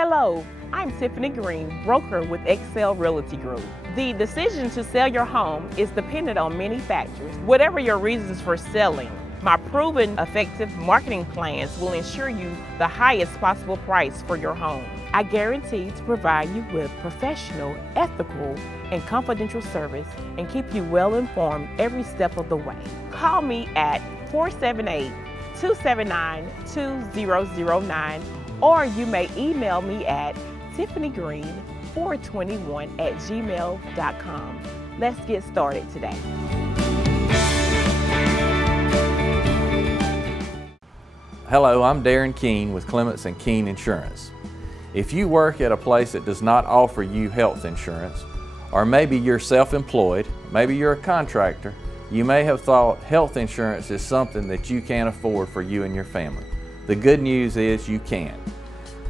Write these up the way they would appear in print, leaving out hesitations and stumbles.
Hello, I'm Tiffany Green, broker with Excel Realty Group. The decision to sell your home is dependent on many factors. Whatever your reasons for selling, my proven effective marketing plans will ensure you the highest possible price for your home. I guarantee to provide you with professional, ethical, and confidential service and keep you well informed every step of the way. Call me at 478-279-2009, or you may email me at tiffanygreen421@gmail.com. Let's get started today. Hello, I'm Darren Keene with Clements & Keene Insurance. If you work at a place that does not offer you health insurance, or maybe you're self-employed, maybe you're a contractor, you may have thought health insurance is something that you can't afford for you and your family. The good news is you can.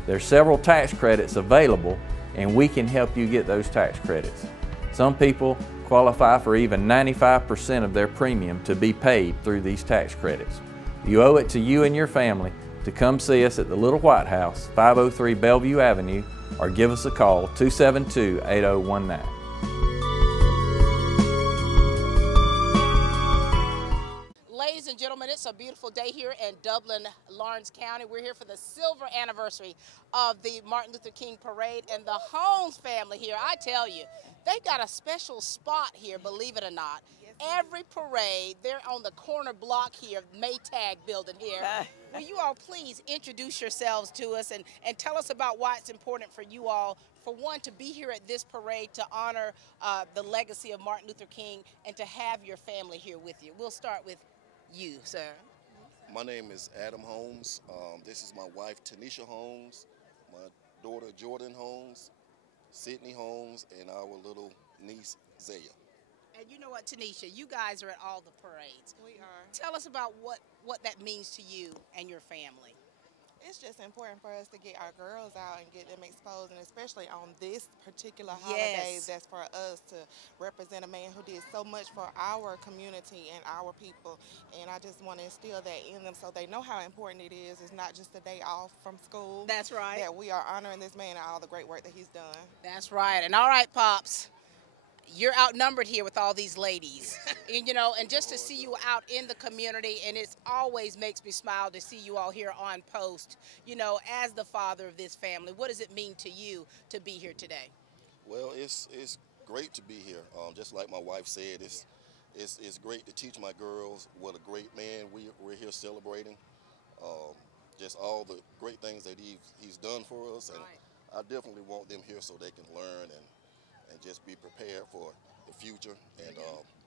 There's several tax credits available, and we can help you get those tax credits. Some people qualify for even 95% of their premium to be paid through these tax credits. You owe it to you and your family to come see us at the Little White House, 503 Bellevue Avenue, or give us a call, 272-8019. Ladies and gentlemen, it's a beautiful day here in Dublin, Lawrence County. We're here for the silver anniversary of the Martin Luther King Parade, and the Holmes family here, I tell you, they got a special spot here, believe it or not. Every parade, they're on the corner block here, Maytag building here. Will you all please introduce yourselves to us and tell us about why it's important for you all, for one, to be here at this parade to honor the legacy of Martin Luther King and to have your family here with you. We'll start with you, sir. My name is Adam Holmes. This is my wife, Tanisha Holmes, my daughter, Jordan Holmes, Sydney Holmes, and our little niece, Zaya. And you know what, Tanisha, you guys are at all the parades. We are. Tell us about what that means to you and your family. It's just important for us to get our girls out and get them exposed, and especially on this particular holiday, that's for us to represent a man who did so much for our community and our people. And I just want to instill that in them so they know how important it is. It's not just a day off from school. That's right. That we are honoring this man and all the great work that he's done. That's right. And all right, Pops, you're outnumbered here with all these ladies. And, you know, and just to see you out in the community, and it always makes me smile to see you all here on post. You know, as the father of this family, what does it mean to you to be here today? Well, it's great to be here. Just like my wife said, it's great to teach my girls what a great man we're here celebrating. Just all the great things that he's done for us, and I definitely want them here so they can learn and just be prepared for the future and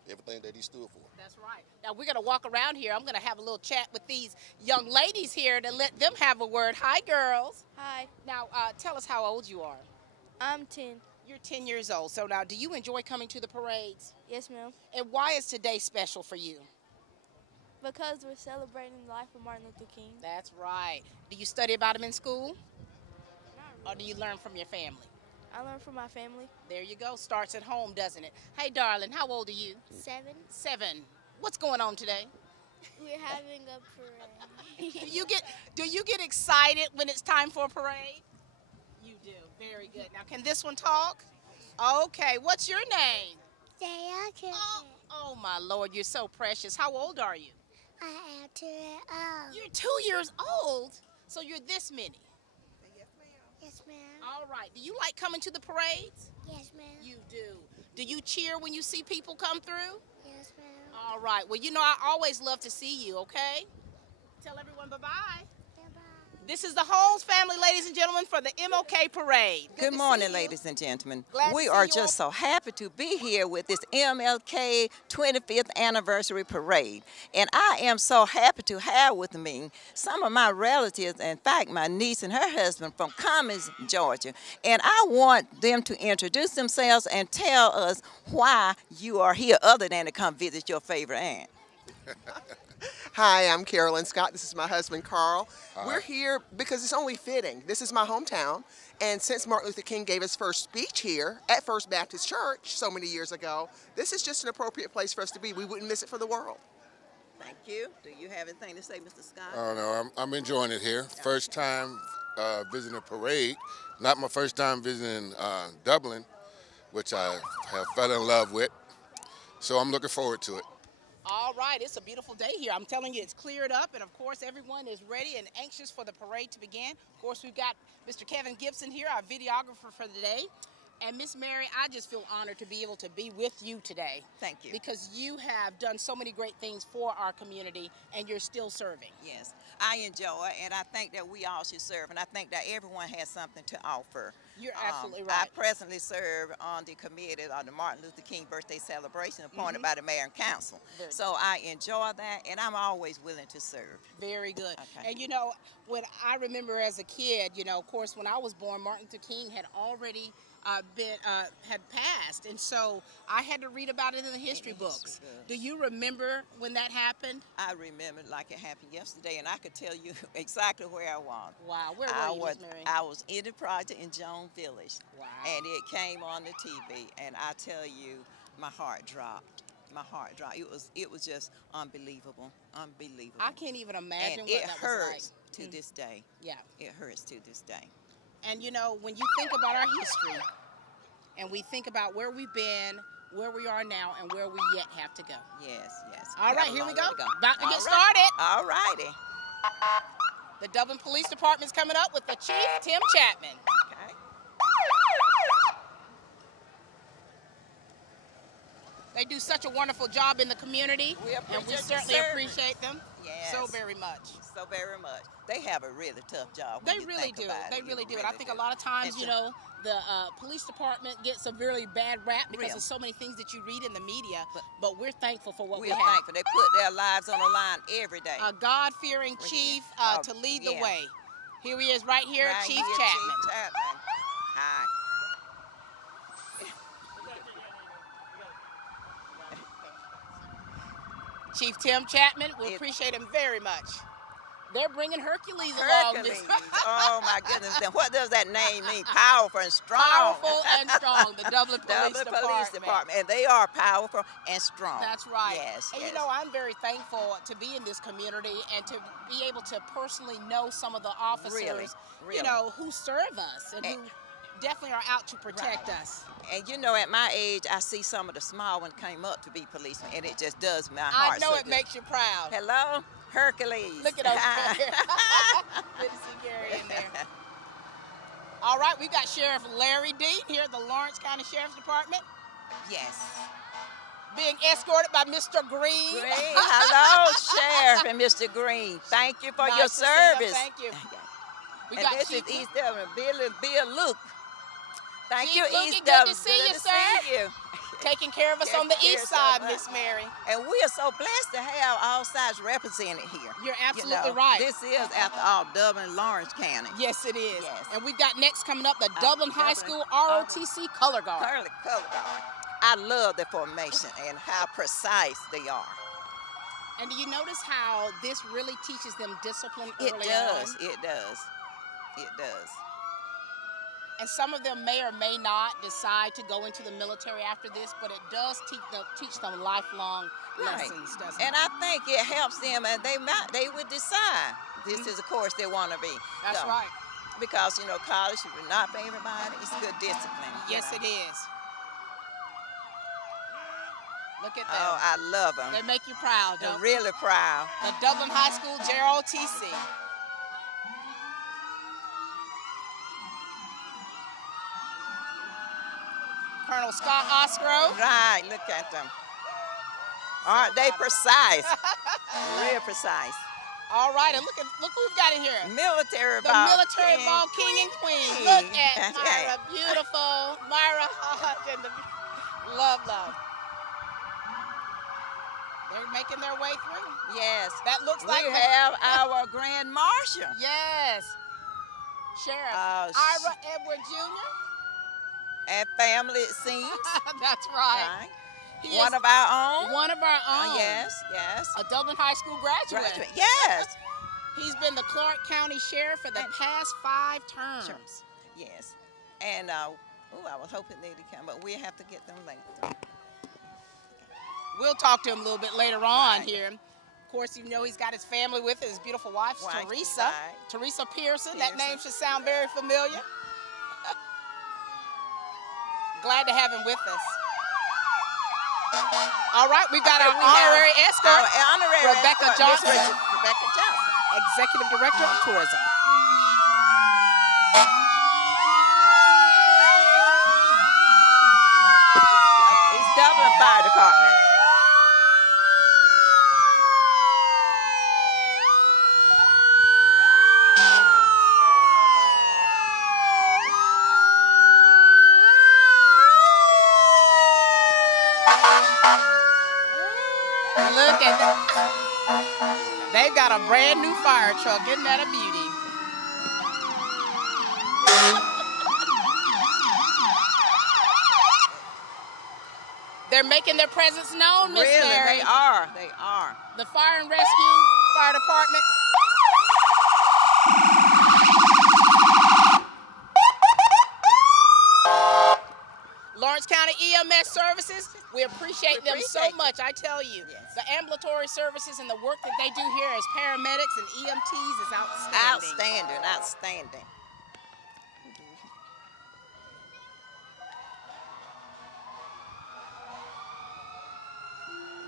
everything that he stood for. That's right. Now we're going to walk around here. I'm going to have a little chat with these young ladies here to let them have a word. Hi, girls. Hi. Now tell us how old you are. I'm 10. You're 10 years old. So now, do you enjoy coming to the parades? Yes, ma'am. And why is today special for you? Because we're celebrating the life of Martin Luther King. That's right. Do you study about him in school? Or do you learn from your family? I learned from my family. There you go. Starts at home, doesn't it? Hey, darling, how old are you? 7. 7. What's going on today? We're having a parade. Do you get excited when it's time for a parade? You do. Very good. Now, can this one talk? Okay. What's your name? Oh, my Lord, you're so precious. How old are you? I am 2 years old. You're 2 years old? So you're this many? Yes, ma'am. All right. Do you like coming to the parades? Yes, ma'am. You do. Do you cheer when you see people come through? Yes, ma'am. All right. Well, you know, I always love to see you, okay? Tell everyone bye-bye. Bye-bye. This is the Holmes family, ladies and gentlemen, for the MLK Parade. Good morning, ladies and gentlemen. Glad We to are see you just so happy to be here with this MLK 25th Anniversary Parade. And I am so happy to have with me some of my relatives, in fact, my niece and her husband from Cummings, Georgia. And I want them to introduce themselves and tell us why you are here other than to come visit your favorite aunt. Hi, I'm Carolyn Scott. This is my husband, Carl. We're here because it's only fitting. This is my hometown, and since Martin Luther King gave his first speech here at First Baptist Church so many years ago, this is just an appropriate place for us to be. We wouldn't miss it for the world. Thank you. Do you have anything to say, Mr. Scott? Oh, no, I'm enjoying it here. First time visiting a parade. Not my first time visiting Dublin, which I have fell in love with. So I'm looking forward to it. All right, it's a beautiful day here. I'm telling you, it's cleared up, and of course, everyone is ready and anxious for the parade to begin. Of course, we've got Mr. Kevin Gibson here, our videographer for the day. And Miss Mary, I just feel honored to be able to be with you today. Thank you. Because you have done so many great things for our community, and you're still serving. Yes, I enjoy, and I think that we all should serve, and I think that everyone has something to offer. You're absolutely right. I presently serve on the committee on the Martin Luther King birthday celebration appointed by the mayor and council. So I enjoy that, and I'm always willing to serve. Very good. Okay. And you know, when I remember as a kid, you know, of course, when I was born, Martin Luther King had already had passed, and so I had to read about it in the history books. Do you remember when that happened? I remember like it happened yesterday, and I could tell you exactly where I was. Wow, where were you, Miss Mary? I was in the project in Joan Village. Wow. And it came on the TV, and I tell you, my heart dropped. My heart dropped. It was just unbelievable, unbelievable. I can't even imagine and what it that hurts was like. to this day. Yeah. It hurts to this day. And you know, when you think about our history, and we think about where we've been, where we are now, and where we yet have to go. Yes, yes. All right, here we go. Go. About to get started. All righty. The Dublin Police Department's coming up with the Chief, Tim Chapman. Okay. They do such a wonderful job in the community, and we certainly appreciate them so very much. So very much. They have a really tough job. They really do. They really do. And I think a lot of times, you know, the police department gets a really bad rap because of so many things that you read in the media. But we're thankful for what we have. We're thankful. They put their lives on the line every day. A God-fearing chief to lead the way. Here he is right here, Chief Chapman. Chief Chapman. Hi. Chief Tim Chapman, we appreciate him very much. They're bringing Hercules along. Oh my goodness! Then what does that name mean? Powerful and strong. Powerful and strong. The Dublin Police Department. And they are powerful and strong. That's right. Yes. And you know, I'm very thankful to be in this community and to be able to personally know some of the officers, you know, who serve us and who definitely are out to protect us. And you know, at my age, I see some of the small ones came up to be policemen, and it just does my heart. I know it makes you proud. Hello, Hercules. Look at us. Good to see Gary in there. All right, we've got Sheriff Larry Dean here at the Lawrence County Sheriff's Department. Yes. Being escorted by Mr. Green. Hello, Sheriff and Mr. Green. Thank you for your service. Thank you. We and got this is East Dublin, Bill Luke. Thank you, East Dublin. Good to see you, to sir. See you. Taking care of us on the east side, Miss Mary. And we are so blessed to have all sides represented here. You're absolutely right. This is, after all, Dublin, Lawrence County. Yes, it is. Yes. And we've got next coming up the Dublin High School ROTC Color Guard. Color Guard. I love the formation and how precise they are. And do you notice how this really teaches them discipline early on? It does. It does. It does. And some of them may or may not decide to go into the military after this, but it does teach them lifelong lessons, doesn't it? And I think it helps them, and they would decide this is a course they want to be. That's right. Because, you know, college is not for everybody. It's good discipline. Yes, it is. Look at them. Oh, I love them. They make you proud, don't they? Really proud. The Dublin High School JROTC. Colonel Scott Osgrove. Right, look at them. Aren't they precise? Real precise. All right, and look who we've got in here. Military the military ball king and queen. Look at Myra, beautiful Myra Hodge and the love. They're making their way through. Yes. That looks like we have our Grand Marshal. Yes. Sheriff Ira Edward Jr. And family, it seems. That's right. One of our own. One of our own. Yes, yes. A Dublin High School graduate. Yes. He's been the Clark County Sheriff for the past 5 terms. Yes. And, I was hoping they'd come, but we'll have to get them later. We'll talk to him a little bit later on here. Of course, you know he's got his family with his beautiful wife, Teresa. Right. Teresa Pearson. That name should sound very familiar. Glad to have him with us. All right, we've got our honorary escort, Rebecca Johnson, Executive Director of Tourism. East Dublin Fire Department. Look at that. They've got a brand new fire truck. Isn't that a beauty? They're making their presence known, Miss Mary. They are. They are. The Fire and Rescue Fire Department. Lawrence County EMS Services, we appreciate them so much, I tell you. Yes. The ambulatory services and the work that they do here as paramedics and EMTs is outstanding. Outstanding.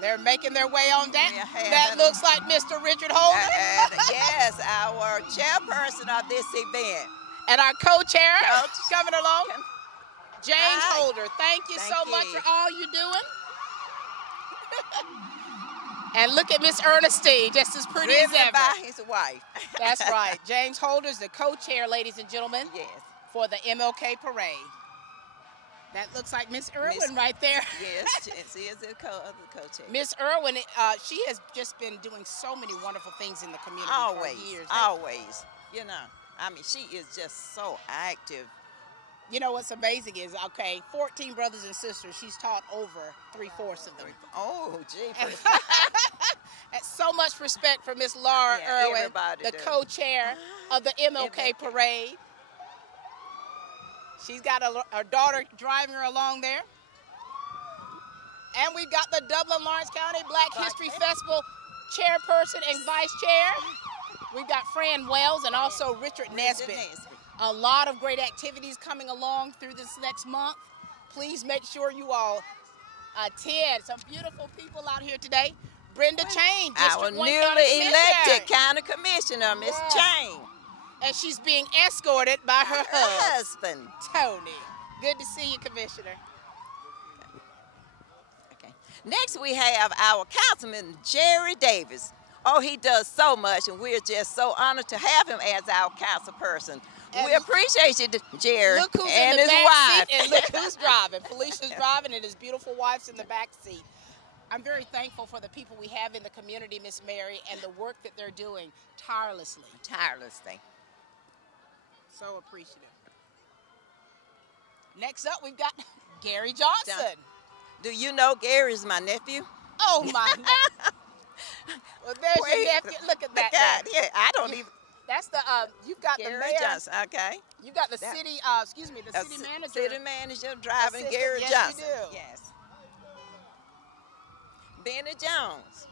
They're making their way on down. That looks like Mr. Richard Holder. Yes, our chairperson of this event. And our co-chair coming along. James Holder, thank you so much for all you're doing. And look at Miss Ernestine, just as pretty as ever. By his wife. That's right. James Holder is the co-chair, ladies and gentlemen, for the MLK Parade. That looks like Miss Irwin right there. Yes, she is the co-chair. Miss Irwin, she has just been doing so many wonderful things in the community for years. Always. You know, I mean, she is just so active. You know what's amazing is, 14 brothers and sisters. She's taught over 3/4 of them. Oh, gee. And so much respect for Miss Laura Irwin, the co-chair of the MLK Parade. She's got her daughter driving her along there. And we've got the Dublin Lawrence County Black History Festival chairperson and vice chair. We've got Fran Wells and also Richard Nesbitt. A lot of great activities coming along through this next month. Please make sure you all attend. Some beautiful people out here today. Brenda Chain, our newly elected county commissioner, Miss Chain. And she's being escorted by her husband, Tony. Good to see you, Commissioner. Okay. Next, we have our Councilman, Jerry Davis. Oh, he does so much, and we're just so honored to have him as our council person. And we appreciate you, Jerry, look who's and in the his back wife. Seat, and look who's driving. Felicia's driving, and his beautiful wife's in the back seat. I'm very thankful for the people we have in the community, Miss Mary, and the work that they're doing tirelessly. Tirelessly. So appreciative. Next up, we've got Gary Johnson. Do you know Gary's my nephew? Oh, my. Well, there's your nephew. Look at that. Yeah, I don't even. That's the, you've got Gary the mayor. Johnson, okay. You got the city, the city manager. City manager driving Gary Johnson. Yes. Benny Jones.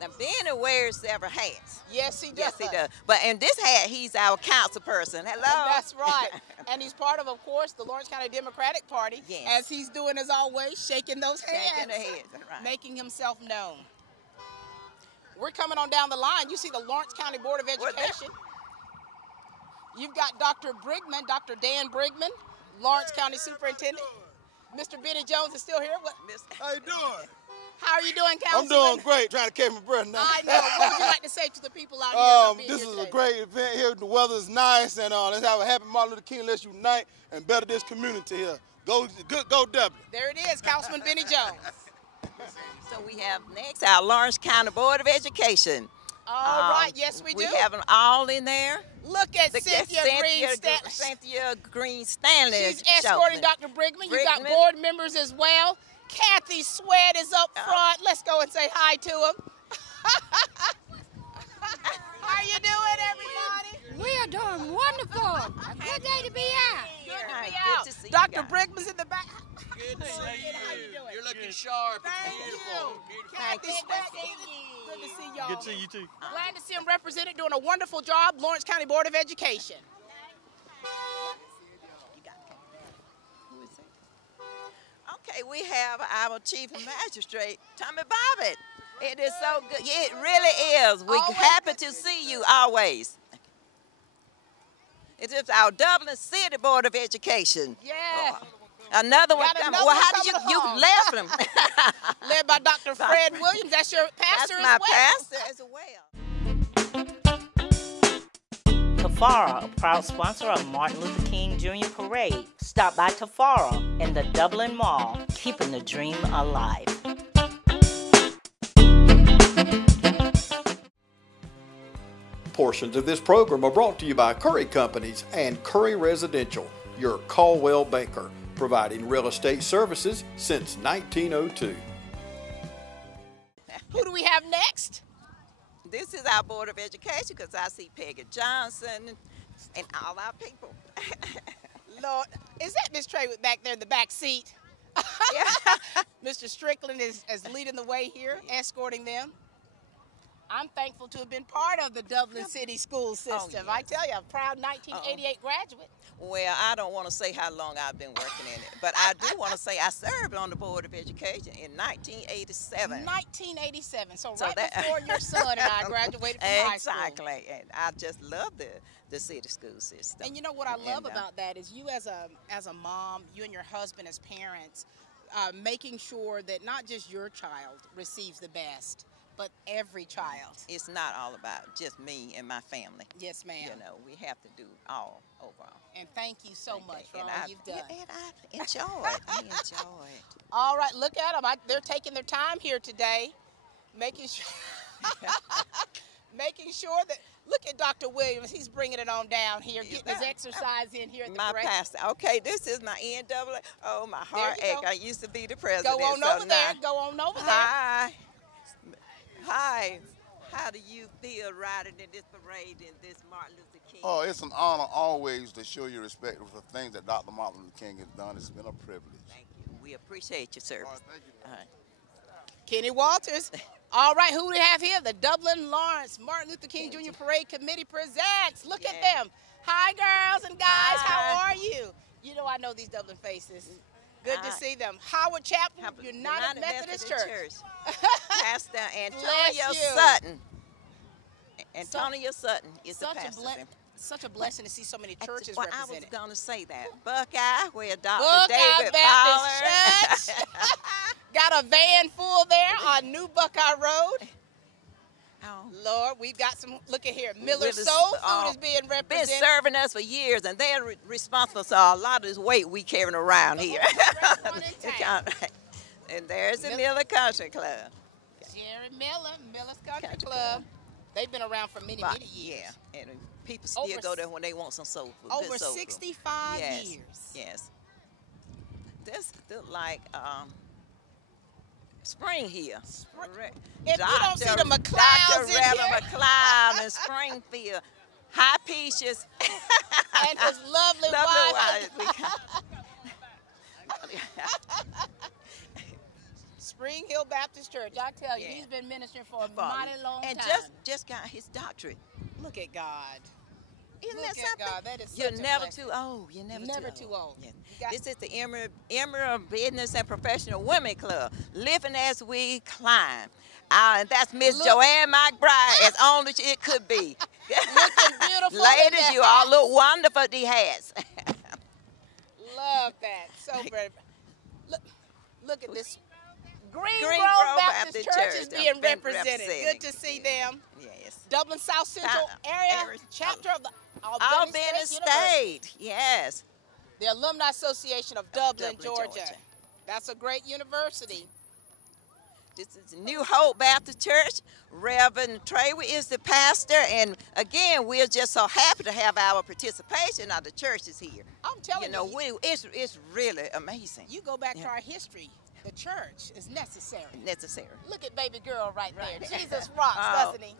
Now, Benny wears several hats. Yes, he does. Yes, he does. But in this hat, he's our council person. Hello. That's right. And he's part of course, the Lawrence County Democratic Party. Yes. As he's doing, as always, shaking those hands. Shaking the heads, right. Making himself known. We're coming on down the line. You see the Lawrence County Board of Education. You've got Dr. Brigman, Dr. Dan Brigman, Lawrence County Superintendent. Mr. Benny Jones is still here. How you doing? How are you doing, Councilman? I'm doing great, trying to catch my breath now. I know. What would you like to say to the people out here? This is a great event here. The weather is nice, and let's have a happy Martin Luther King. Let's unite and better this community here. Go Dublin. There it is, Councilman Benny Jones. So we have next our Lawrence County Board of Education. All right, yes we do. We have them all in there. Look at Cynthia Green Stanley. She's escorting Dr. Brigman. You got board members as well. Kathy Sweat is up front. Let's go and say hi to him. How you doing, everybody? We are doing wonderful. Good day to be out. Good to be out. Dr. Brigman's in the back. Good to see you. How you doing? You're looking sharp. Thank Beautiful. you. Beautiful. Kathy, good to see y'all. Good to see you too. Glad to see them represented, doing a wonderful job, Lawrence County Board of Education. Okay, we have our Chief Magistrate, Tommy Bobbitt. It is so good. Yeah, it really is. We're happy to see you always. It is our Dublin City Board of Education. Yeah. Another one coming. Well, how did you left them? Led by Dr. Fred Williams. That's your pastor as well. That's my pastor as well. Tafara, a proud sponsor of Martin Luther King Jr. Parade. Stop by Tafara in the Dublin Mall, keeping the dream alive. Portions of this program are brought to you by Curry Companies and Curry Residential, your Caldwell banker, providing real estate services since 1902. Who do we have next? This is our Board of Education because I see Peggy Johnson and all our people. Lord, is that Miss Traywood back there in the back seat? Mr. Strickland is leading the way here, escorting them. I'm thankful to have been part of the Dublin City school system. I tell you, I'm a proud 1988 graduate. Well, I don't want to say how long I've been working in it, but I do want to say I served on the Board of Education in 1987. 1987, so right before your son and I graduated from high school. Exactly, and I just love the city school system. And you know what I love about that is you as a mom, you and your husband as parents, making sure that not just your child receives the best, but every child. It's not all about just me and my family. Yes, ma'am. You know, we have to do all overall. And thank you so much for all you've done. And I enjoy it. I enjoy it. All right, look at them. They're taking their time here today, making sure, that, look at Dr. Williams. He's bringing it on down here, getting his exercise in here at the my pastor. Okay, this is my NAA. Oh, my heart ache. I used to be the president. Go on over there. Go on over there. Hi. Hi. How do you feel riding in this parade in this Martin Luther King? Oh, it's an honor always to show you respect for the things that Dr. Martin Luther King has done. It's been a privilege. Thank you. We appreciate your service. Thank you. All right. Kenny Walters. All right, who do we have here? The Dublin Lawrence Martin Luther King Jr. Parade Committee presents. Look at them. Hi, girls and guys. How are you? You know I know these Dublin faces. Good to see them. Howard Chapel, United Methodist Church. Pastor Antonio Sutton. Antonio Sutton is the pastor. Such a blessing to see so many churches represented. I was going to say that. Buckeye, where Dr. Buckeye David Baptist Church. Got a van full there on New Buckeye Road. Oh. Lord, we've got some, look at here, Miller Soul Food is being represented. Been serving us for years, and they're responsible for a lot of this weight we carrying around here. And there's the Miller Country Club. Jerry Miller, Miller's Country Club. They've been around for many, many years. Yeah, and people still go there when they want some soul food. Over 65 years. Yes. This look like Spring here. If you don't see the McLeods in here. Dr. McLeod in Springfield. Hi, Peaches. And his lovely wife. Spring Hill Baptist Church. I tell you, he's been ministering for a mighty long time. And just got his doctorate. Look at God. Isn't Look that something? God. That is You're such never a blessing. too old. You're never too old. Yeah. This is the Emerald Business and Professional Women Club, living as we climb. And that's Miss Joanne McBride, as only it could be. Looking beautiful. Ladies, you all look wonderful, the hats. Love that. So brave. Look at this. Green Grove Baptist Church is being represented. Good to see them. Yes. Dublin South Central area chapter of the Albany State. Yes. The Alumni Association of Dublin, Georgia. That's a great university. This is New Hope Baptist Church. Reverend Trawy is the pastor, and again, we're just so happy to have our participation of the churches here. I'm telling you, it's really amazing. You go back to our history. The church is necessary. Necessary. Look at baby girl right there. Jesus rocks, doesn't he?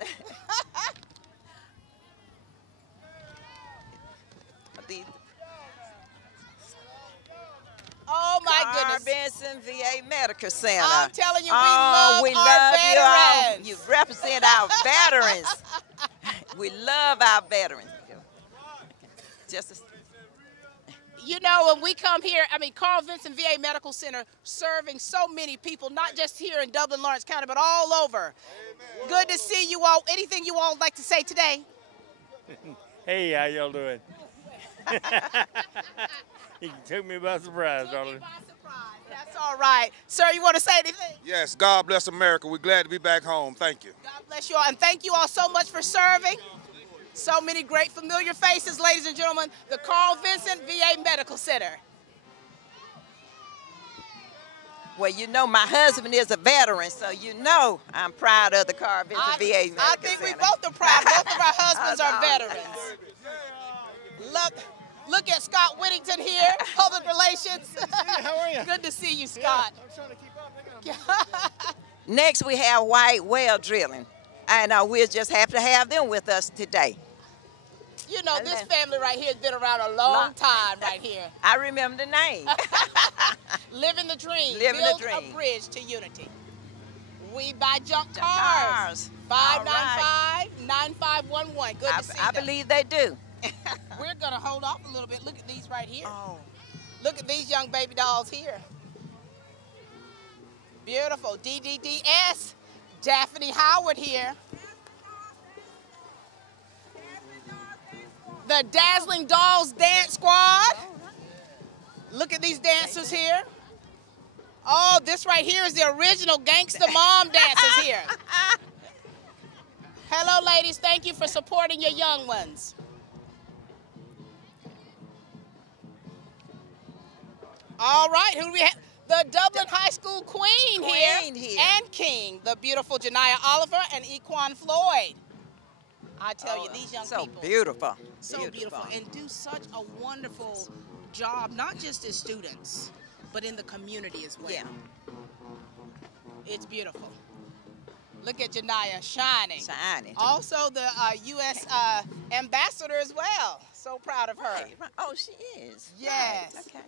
Oh my goodness. Vincent VA Medical Center. I'm telling you, we love our veterans. You all. You represent our veterans. We love our veterans. You know, when we come here, I mean, Carl Vinson VA Medical Center serving so many people, not just here in Dublin, Lawrence County, but all over. Amen. Good to see you all. Anything you all would like to say today? Hey, how y'all doing? You took me by surprise, darling. That's all right. Sir, you want to say anything? Yes, God bless America. We're glad to be back home. Thank you. God bless you all, and thank you all so much for serving. So many great familiar faces, ladies and gentlemen, the Carl Vinson VA Medical Center. Well, you know, my husband is a veteran, so you know I'm proud of the Carl Vinson VA Medical Center. I think we both are proud. Both of our husbands are veterans. Look at Scott Whittington here, public relations. How are you? Good to see you, Scott. I'm trying to keep up. Next, we have white well drilling, and we're just happy to have them with us today. You know, this family right here has been around a long time right here. I remember the name. Living the dream. Living Build the dream. a bridge to unity. We buy junk cars. 595-9511. Good to see you. I believe they do. We're going to hold off a little bit. Look at these right here. Oh. Look at these young baby dolls here. Beautiful. DDDS. Daphne Howard here. The Dazzling Dolls Dance Squad. Look at these dancers here. Oh, this right here is the original Gangsta Mom dancers here. Hello, ladies. Thank you for supporting your young ones. All right, who do we have? The Dublin High School Queen here. And King, the beautiful Janiyah Oliver and Equan Floyd. I tell you, these young people. So beautiful. So beautiful. And do such a wonderful job, not just as students, but in the community as well. Yeah. It's beautiful. Look at Janiyah shining. Shining. Also the U.S. ambassador as well. So proud of her. Right. Oh, she is. Yes. Right. Okay.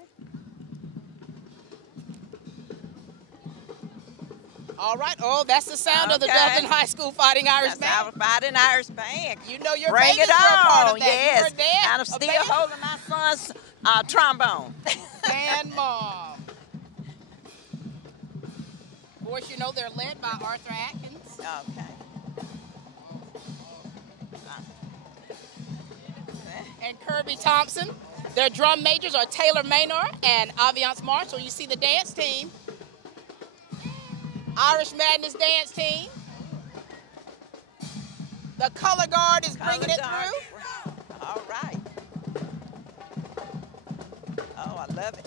All right. Oh, that's the sound of the Dublin High School Fighting Irish Band. Our Fighting Irish Band. You know your Bring babies it on. were a part of that. Yes. You were there. And I'm still holding my son's trombone. And Mom. Of course, you know they're led by Arthur Atkins. Okay. And Kirby Thompson. Their drum majors are Taylor Maynor and Aviance Marshall. You see the dance team. Irish Madness dance team. The color guard is bringing it through. All right. Oh, I love it.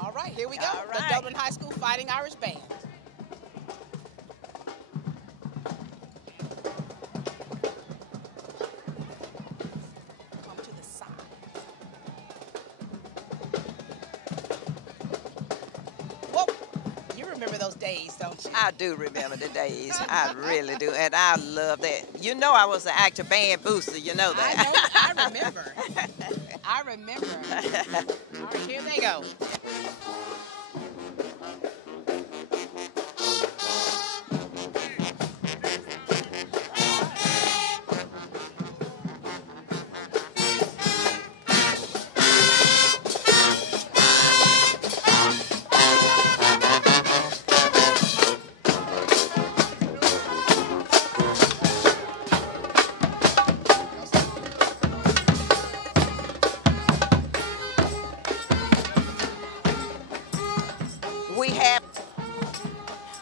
All right, here we go. All right. The Dublin High School Fighting Irish Band. Remember those days, don't you? I do remember the days. I really do. And I love that. You know I was an active band booster. You know that. I remember. I remember. All right, here they go.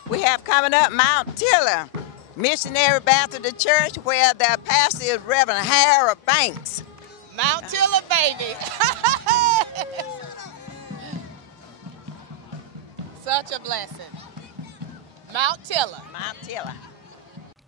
We have coming up Mount Tiller, Missionary Baptist Church, where the pastor is Reverend Harold Banks. Mount Tiller, baby. Such a blessing. Mount Tiller. Mount Tiller.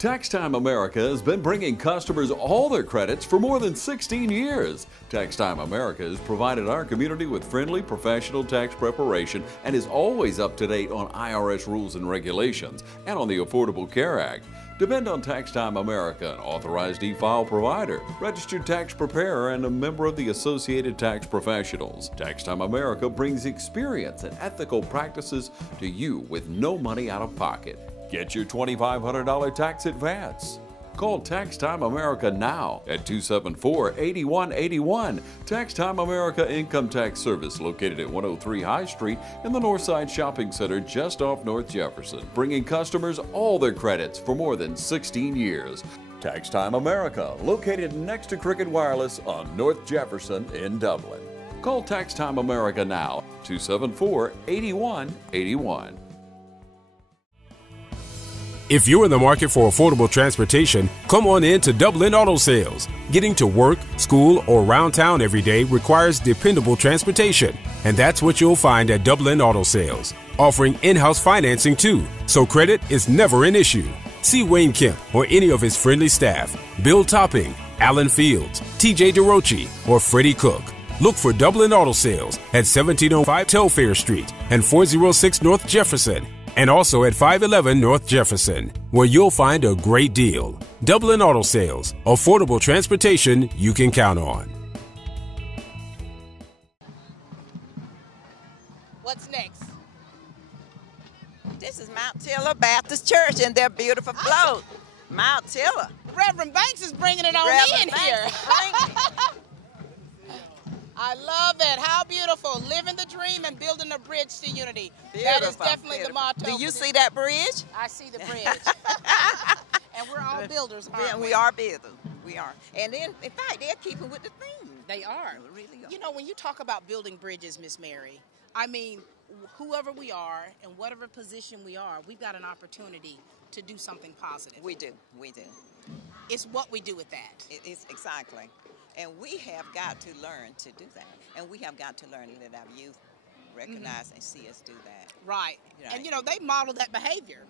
Tax Time America has been bringing customers all their credits for more than 16 years. Tax Time America has provided our community with friendly, professional tax preparation and is always up to date on IRS rules and regulations and on the Affordable Care Act. Depend on Tax Time America, an authorized e-file provider, registered tax preparer, and a member of the Associated Tax Professionals. Tax Time America brings experience and ethical practices to you with no money out of pocket. Get your $2,500 tax advance. Call Tax Time America now at 274-8181. Tax Time America Income Tax Service, located at 103 High Street in the Northside Shopping Center just off North Jefferson, bringing customers all their credits for more than 16 years. Tax Time America, located next to Cricket Wireless on North Jefferson in Dublin. Call Tax Time America now, 274-8181. If you're in the market for affordable transportation, come on in to Dublin Auto Sales. Getting to work, school, or around town every day requires dependable transportation, and that's what you'll find at Dublin Auto Sales, offering in-house financing too, so credit is never an issue. See Wayne Kemp or any of his friendly staff, Bill Topping, Alan Fields, TJ DeRochi, or Freddie Cook. Look for Dublin Auto Sales at 1705 Telfair Street and 406 North Jefferson, and also at 511 North Jefferson, where you'll find a great deal. Dublin Auto Sales, affordable transportation you can count on. What's next? This is Mount Tiller Baptist Church and their beautiful float. Mount Tiller. Reverend Banks is bringing it on Reverend in Banks here. is bringing it. I love it. How beautiful. Living the dream and building a bridge to unity. Beautiful, That is definitely the motto. Do you see that bridge? I see the bridge. And we're all builders, aren't we? We are builders. We are. And then, in fact, they're keeping with the theme. They are. They really are. You know, when you talk about building bridges, Miss Mary, I mean, whoever we are and whatever position we are, we've got an opportunity to do something positive. We do. We do. It's what we do with that. It's exactly. And we have got to learn to do that. And we have got to learn to let our youth recognize and see us do that. Right. And, you know, they model that behavior.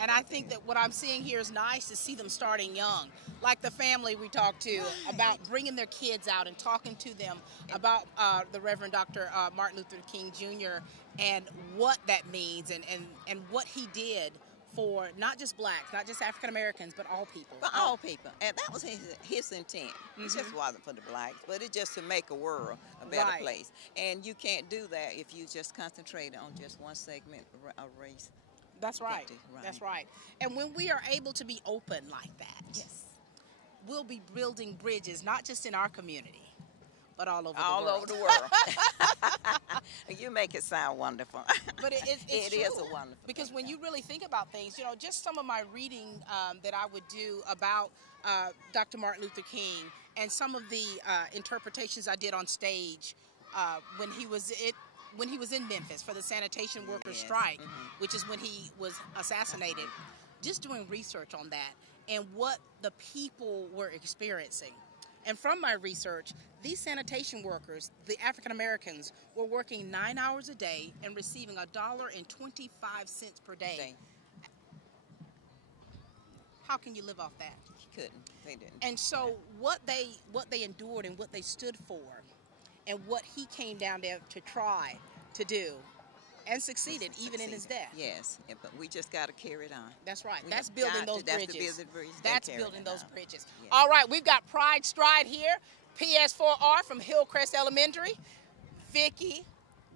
And I think that what I'm seeing here is nice to see them starting young. Like the family we talked to about bringing their kids out and talking to them about the Reverend Dr. Martin Luther King Jr. and what that means and what he did for not just blacks, not just African Americans, but all people. For all people. And that was his intent. It just wasn't for the blacks, but it's just to make a world a better place. And you can't do that if you just concentrate on just one segment of race. That's right. That's right. And when we are able to be open like that, yes, we'll be building bridges, not just in our community, but all over the world. All over the world. You make it sound wonderful. But it's it is a wonderful because when you really think about things, you know, just some of my reading that I would do about Dr. Martin Luther King and some of the interpretations I did on stage when he was in Memphis for the sanitation workers strike, which is when he was assassinated, just doing research on that and what the people were experiencing. And from my research, these sanitation workers, the African Americans, were working 9 hours a day and receiving $1.25 per day. How can you live off that? You couldn't. They didn't. And so what they endured and what they stood for and what he came down there to try to do and succeeded even in his death. Yes, but we just got to carry it on. That's right. That's building those bridges. That's building those bridges. Yes. All right, we've got Pride Stride here, PS4R from Hillcrest Elementary, Vicki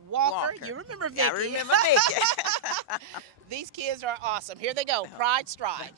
Walker. You remember Vicki? I remember Vicki. These kids are awesome. Here they go, Pride Stride.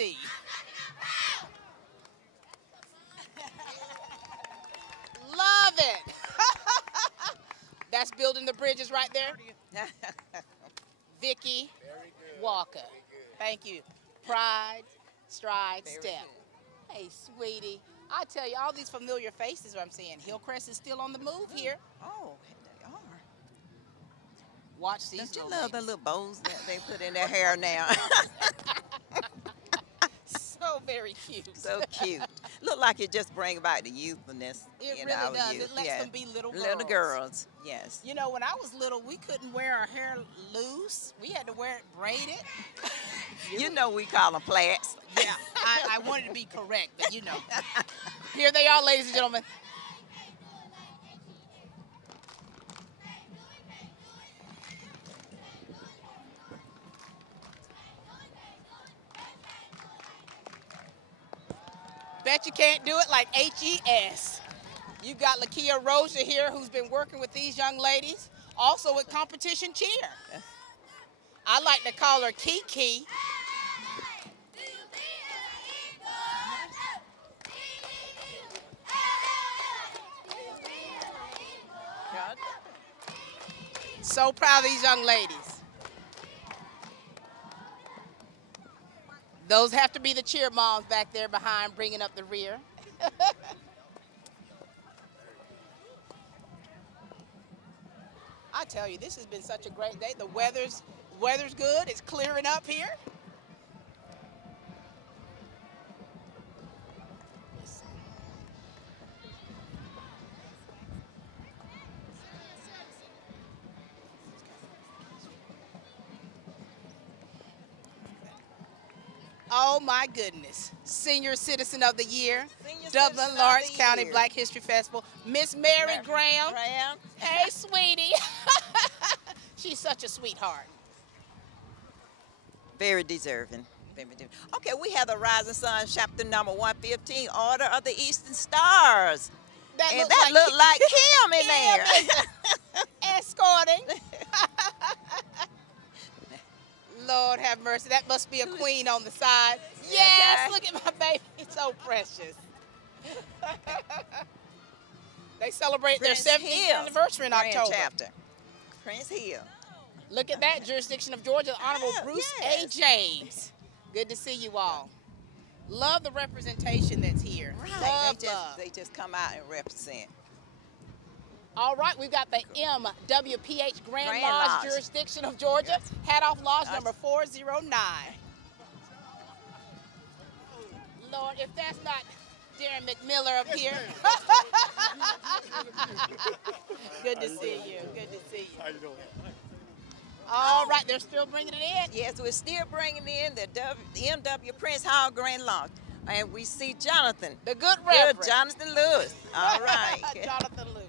see. Love it. That's building the bridges right there. Vicky Walker. Thank you. Pride, stride, step. Hey, sweetie. I tell you, all these familiar faces I'm seeing. Hillcrest is still on the move here. Oh, they are. Watch these. Don't you love the little bows that they put in their hair now? So very cute. So cute. Look like it just brings back the youthfulness. It in really our does. youth. It lets them be little girls. Little girls, yes. You know, when I was little, we couldn't wear our hair loose. We had to wear it braided. You know we call them plaits. Yeah, I wanted to be correct, but you know. Here they are, ladies and gentlemen. Bet you can't do it like HES. You got Lakia Rozier here, who's been working with these young ladies, also with competition cheer. I like to call her Kiki. So proud of these young ladies. Those have to be the cheer moms back there behind, bringing up the rear. I tell you, this has been such a great day. The weather's good. It's clearing up here. Oh my goodness. Senior Citizen of the Year, Dublin, Lawrence County Black History Festival, Miss Mary Graham. Hey, sweetie. She's such a sweetheart. Very deserving. Okay, we have the Rising Sun chapter number 115, Order of the Eastern Stars. That looks like Kim in there. Escorting. Lord have mercy. That must be a queen on the side. Yes, look at my baby. It's so precious. They celebrate Prince their 70th anniversary in October. Chapter. Prince Hill. Look at that, jurisdiction of Georgia, Honorable Bruce A. James. Good to see you all. Love the representation that's here. Right. They just come out and represent. All right, we've got the MWPH Grand Lodge jurisdiction of Georgia. Hat-off Lodge number 409. Lord, if that's not Darren McMiller up here. Good to see you. Good to see you. How you doing? All right, they're still bringing it in. Yes, we're still bringing in the MW Prince Hall Grand Lodge. And we see Jonathan. The good Reverend. Jonathan Lewis. All right. Jonathan Lewis.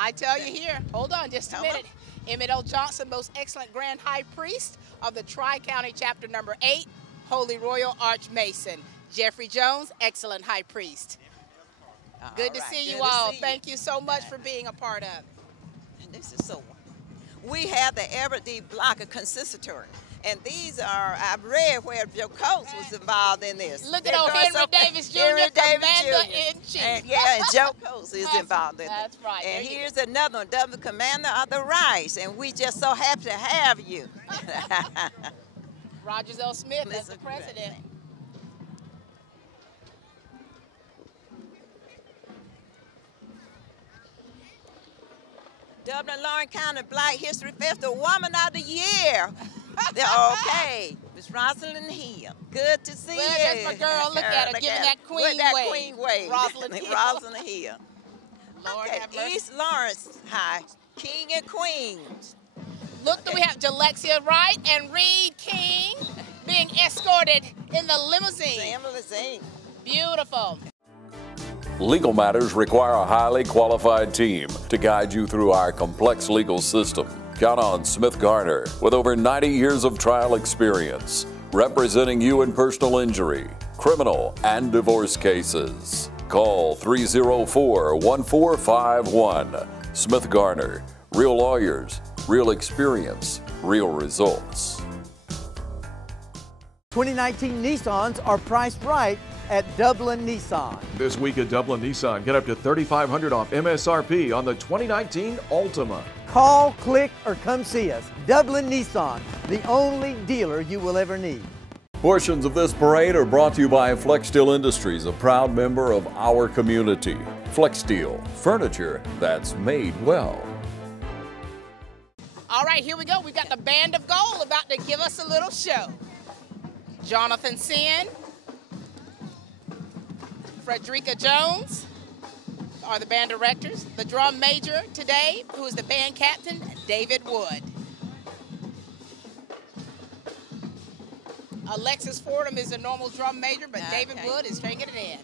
I tell you here, hold on just a minute. Emmett L. Johnson, most excellent Grand High Priest of the Tri-County Chapter number 8, Holy Royal Archmason. Jeffrey Jones, excellent High Priest. Good to see you all. Thank you so much for being a part of. And this is so wonderful. We have the Everett D. Blocker Consistory. And these are, I've read where Joe Coates was involved in this. Look at old Henry Davis Jr., Commander-in-Chief. And Joe Coates is involved in it. That's right. And here's another one, Double Commander of the Rice. And we just so happy to have you. Rogers L. Smith as the president. Dublin Lawrence County Black History Festival Woman of the Year. Okay, Miss Rosalind Hill. Good to see you. That's my girl. Look at her, giving that queen wave. That queen wave. Rosalind Hill. Rosalind Hill. Lord have mercy. East Lawrence High, King and Queens. Look, we have Jalexia Wright and Reed King being escorted in the limousine. Beautiful. Legal matters require a highly qualified team to guide you through our complex legal system. Count on Smith Garner with over 90 years of trial experience, representing you in personal injury, criminal, and divorce cases. Call 304-1451. Smith Garner. Real lawyers, real experience, real results. 2019 Nissans are priced right at Dublin Nissan. This week at Dublin Nissan, get up to $3,500 off MSRP on the 2019 Altima. Call, click, or come see us. Dublin Nissan, the only dealer you will ever need. Portions of this parade are brought to you by Flex Steel Industries, a proud member of our community. Flex Steel, furniture that's made well. All right, here we go. We've got the Band of Gold about to give us a little show. Jonathan Sin, Frederica Jones are the band directors. The drum major today, who is the band captain, David Wood. Alexis Fordham is the normal drum major, but David Wood is taking it in.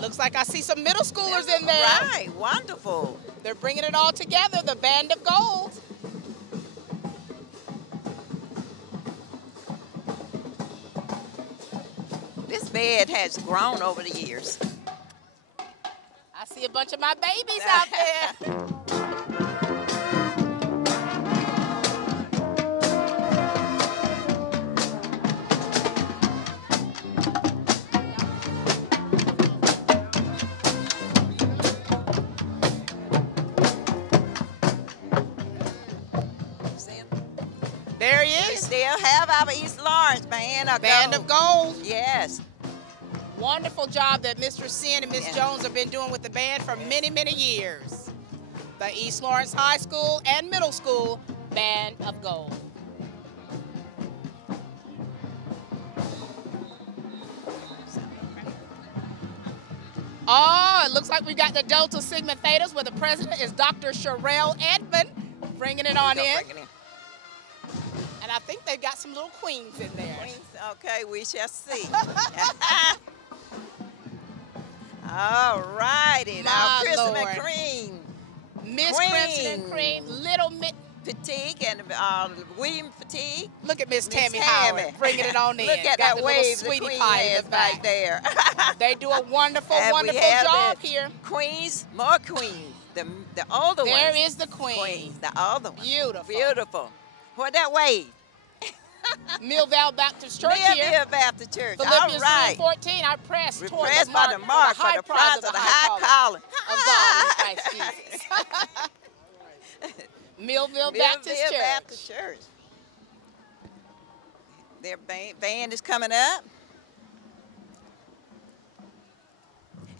Looks like I see some middle schoolers in there. Right, wonderful. They're bringing it all together, the Band of Gold. This band has grown over the years. I see a bunch of my babies out there. There he is. We still have our East Lawrence Band of Gold. Yes. Wonderful job that Mr. Sin and Miss Jones have been doing with the band for many, many years. The East Lawrence High School and Middle School Band of Gold. Oh, it looks like we got the Delta Sigma Thetas where the president is Dr. Sherelle Edmond, bringing it on in. And I think they've got some little queens in there. Queens, okay, we shall see. All righty, now Crimson and Cream. Miss Crimson and Cream, Little Fatigue and William Fatigue. Look at Miss Tammy Howard bringing it on in. Look at got that wave the sweetie queen pie in has the back. back there. They do a wonderful, And wonderful we have job the here. Queens, more queens. The older ones. There is the queen. The older one. Beautiful. Beautiful. What that wave? Millvale Baptist Church here. Millvale Baptist Church. Philippians All right. 3:14. I press We toward press the by mark, the mark for the prize of the high calling of God in Christ Jesus. Millville Baptist Church. Baptist Church. Their band is coming up.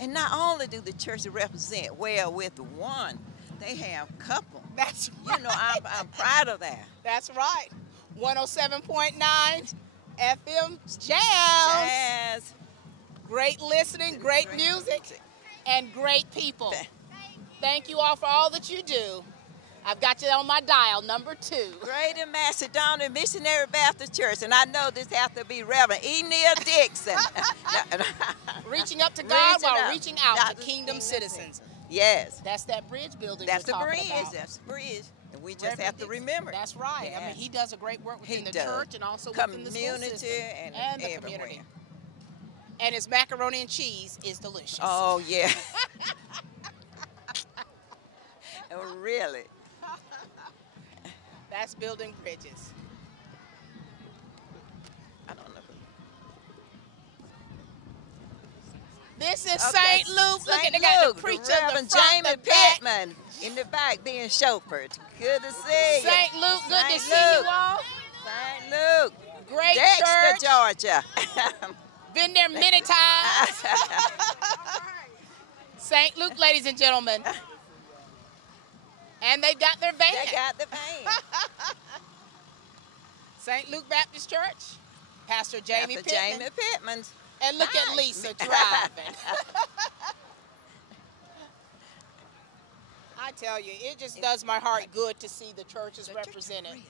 And not only do the church represent well with the one, they have a couple. That's right. You know, I'm proud of that. That's right. 107.9 FM Jazz. Jazz. Great listening, great music, and great people. Thank you all for all that you do. I've got you on my dial, number 2. Great in Macedonia Missionary Baptist Church, and I know this has to be Reverend E. Neil Dixon. Reaching up to God while reaching out to kingdom citizens. Yes. That's that bridge building That's we're the talking bridge. about. That's the bridge. And we just have to remember. That's right. Yes. I mean, he does a great work within the church and also within the school system and the community. And his macaroni and cheese is delicious. Oh, yeah. Oh, really? That's building bridges. I don't know. This is St. Luke. Look at they got the preacher, the Reverend front, Jamie the back. Pittman in the back being chauffeured. Good to see you. St. Luke, good to see you all. St. Luke. Great Dexter, church. Georgia. Been there many times. St. Luke, ladies and gentlemen. And they got their van. They got the van. St. Luke Baptist Church. Pastor Jamie Pittman. Jamie Pittman. And look at Lisa driving. I tell you, it just does my heart good to see the churches represented.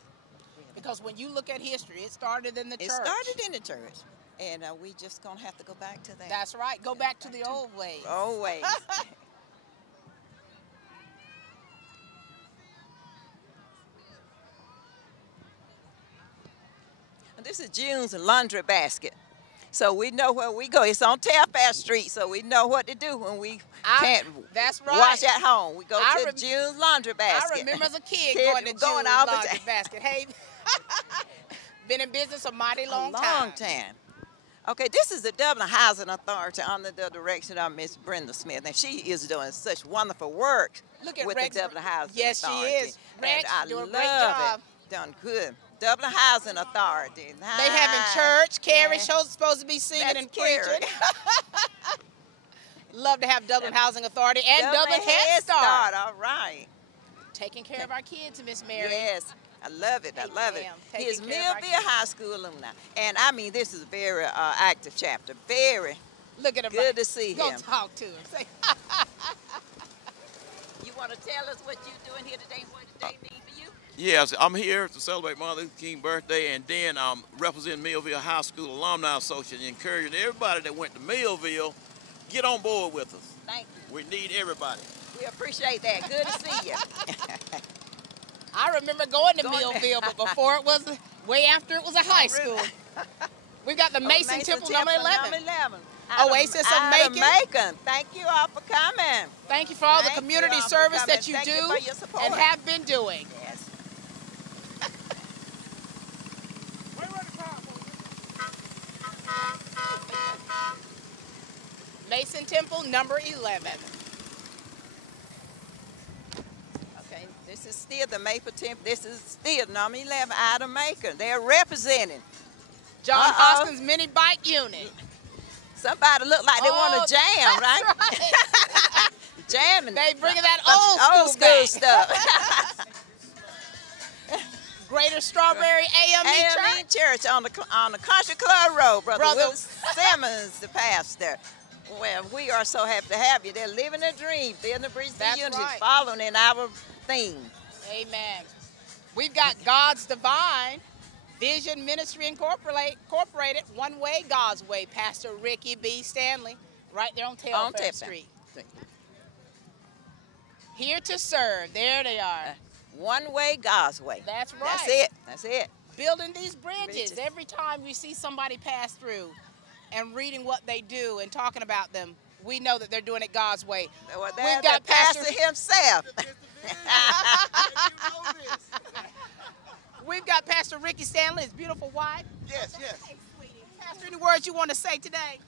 Because when you look at history, it started in the church. It started in the church. And we just going to have to go back to that. That's right. Go back to the old ways. Old ways. this is June's laundry basket. So we know where we go. It's on Telfair Street, so we know what to do when we can't wash at home. We go to June's laundry basket. I remember as a kid going to June's laundry basket. Hey, been in business a mighty long time. Okay, this is the Dublin Housing Authority under the direction of Miss Brenda Smith, and she is doing such wonderful work with the Dublin Housing Authority. Yes, she is. Rex, doing a great job. Done good. Dublin Housing Authority. They having church. Carrie Schultz supposed to be singing and preaching. Love to have Dublin Housing Authority and Dublin Head Start. All right. Taking care of our kids, Miss Mary. Yes. I love it. I love it. He is Millville High School alumni. And I mean, this is a very active chapter. Very Look at him. Good to see him. Go talk to him. Say, you want to tell us what you're doing here today and what today means for you? Yes, I'm here to celebrate Martin Luther King's birthday, and then I'm representing Millville High School Alumni Association, encouraging everybody that went to Millville, get on board with us. Thank you. We need everybody. We appreciate that. Good to see you. I remember going to Millville, but before it was, way after it was a high school. We've got the Mason Temple number 11. Oasis of Macon. Thank you all for coming. Thank you for all the community service that you do and have been doing. Yes. Mason Temple number 11. Okay, this is still the Maple Temple. This is still number 11 out of Macon. They're representing. John Hoskins Mini Bike Unit. Somebody look like they want to jam, right? Jamming. They bringing that old school stuff. Greater Strawberry AME Church on the Country Club Road, Brother Will Simmons, the pastor. Well, we are so happy to have you. They're living a dream. They're in the Breach of Unity, following in our theme. Amen. We've got God's Divine Vision Ministry Incorporated, One Way, God's Way. Pastor Ricky B. Stanley, right there on Telfair Street. Here to serve. There they are. One Way, God's Way. That's right. That's it. That's it. Building these bridges. Every time we see somebody pass through and reading what they do and talking about them, we know that they're doing it God's way. Well, we've got Pastor himself. We've got Pastor Ricky Stanley, his beautiful wife. Yes, yes. Hey, sweetie. Pastor, any words you want to say today?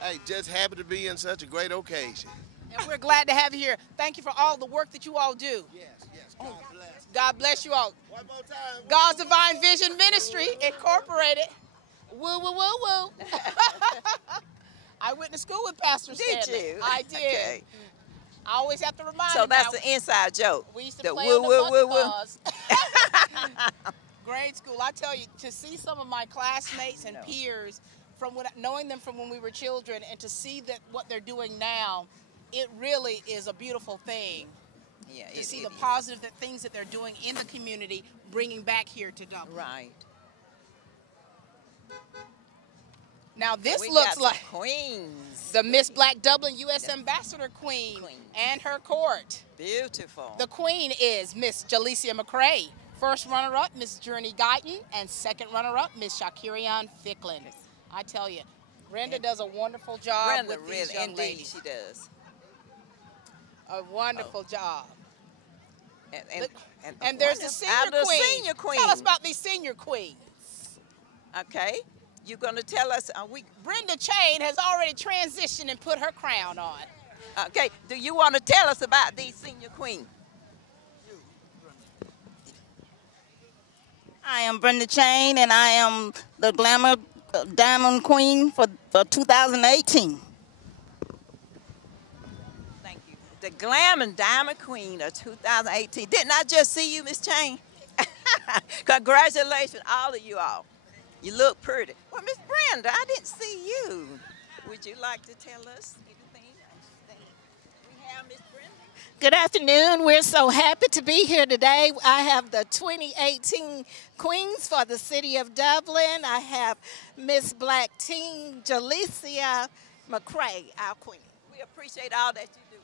Hey, just happy to be in such a great occasion. And we're glad to have you here. Thank you for all the work that you all do. Yes, yes. God bless. God bless you all. One more time. God's Divine Vision Ministry Incorporated. Woo, woo, woo, woo. I went to school with Pastor Stanley. Did you? I did. Okay. I always have to remind him. So that's the inside joke. We used to the play woo, on the woo, woo, woo. Grade school. I tell you, to see some of my classmates and peers from knowing them from when we were children, and to see that what they're doing now, it really is a beautiful thing. Yeah, to see the positive things that they're doing in the community, bringing back here to Dublin. Right. Now this looks like queens. The Miss Black Dublin U.S. Ambassador Queen and her court. Beautiful. The queen is Miss Jalecia McCrae. First runner-up, Miss Journey Guyton, and second runner-up, Miss Shakirian Ficklin. I tell you, Brenda does a wonderful job with these young ladies. She does. A wonderful job. And there's the senior queen. Tell us about these senior queens. Okay. You're going to tell us. Brenda Chain has already transitioned and put her crown on. Okay. Do you want to tell us about these senior queens? I am Brenda Chain, and I am the Glamour Diamond Queen for 2018. Thank you. The Glamour Diamond Queen of 2018. Didn't I just see you, Miss Chain? Congratulations, all of you all. You look pretty. Well, Miss Brenda, I didn't see you. Would you like to tell us anything? We have Miss Brenda. Good afternoon. We're so happy to be here today. I have the 2018 Queens for the City of Dublin. I have Miss Black Teen Jalecia McCrae, our queen. We appreciate all that you do.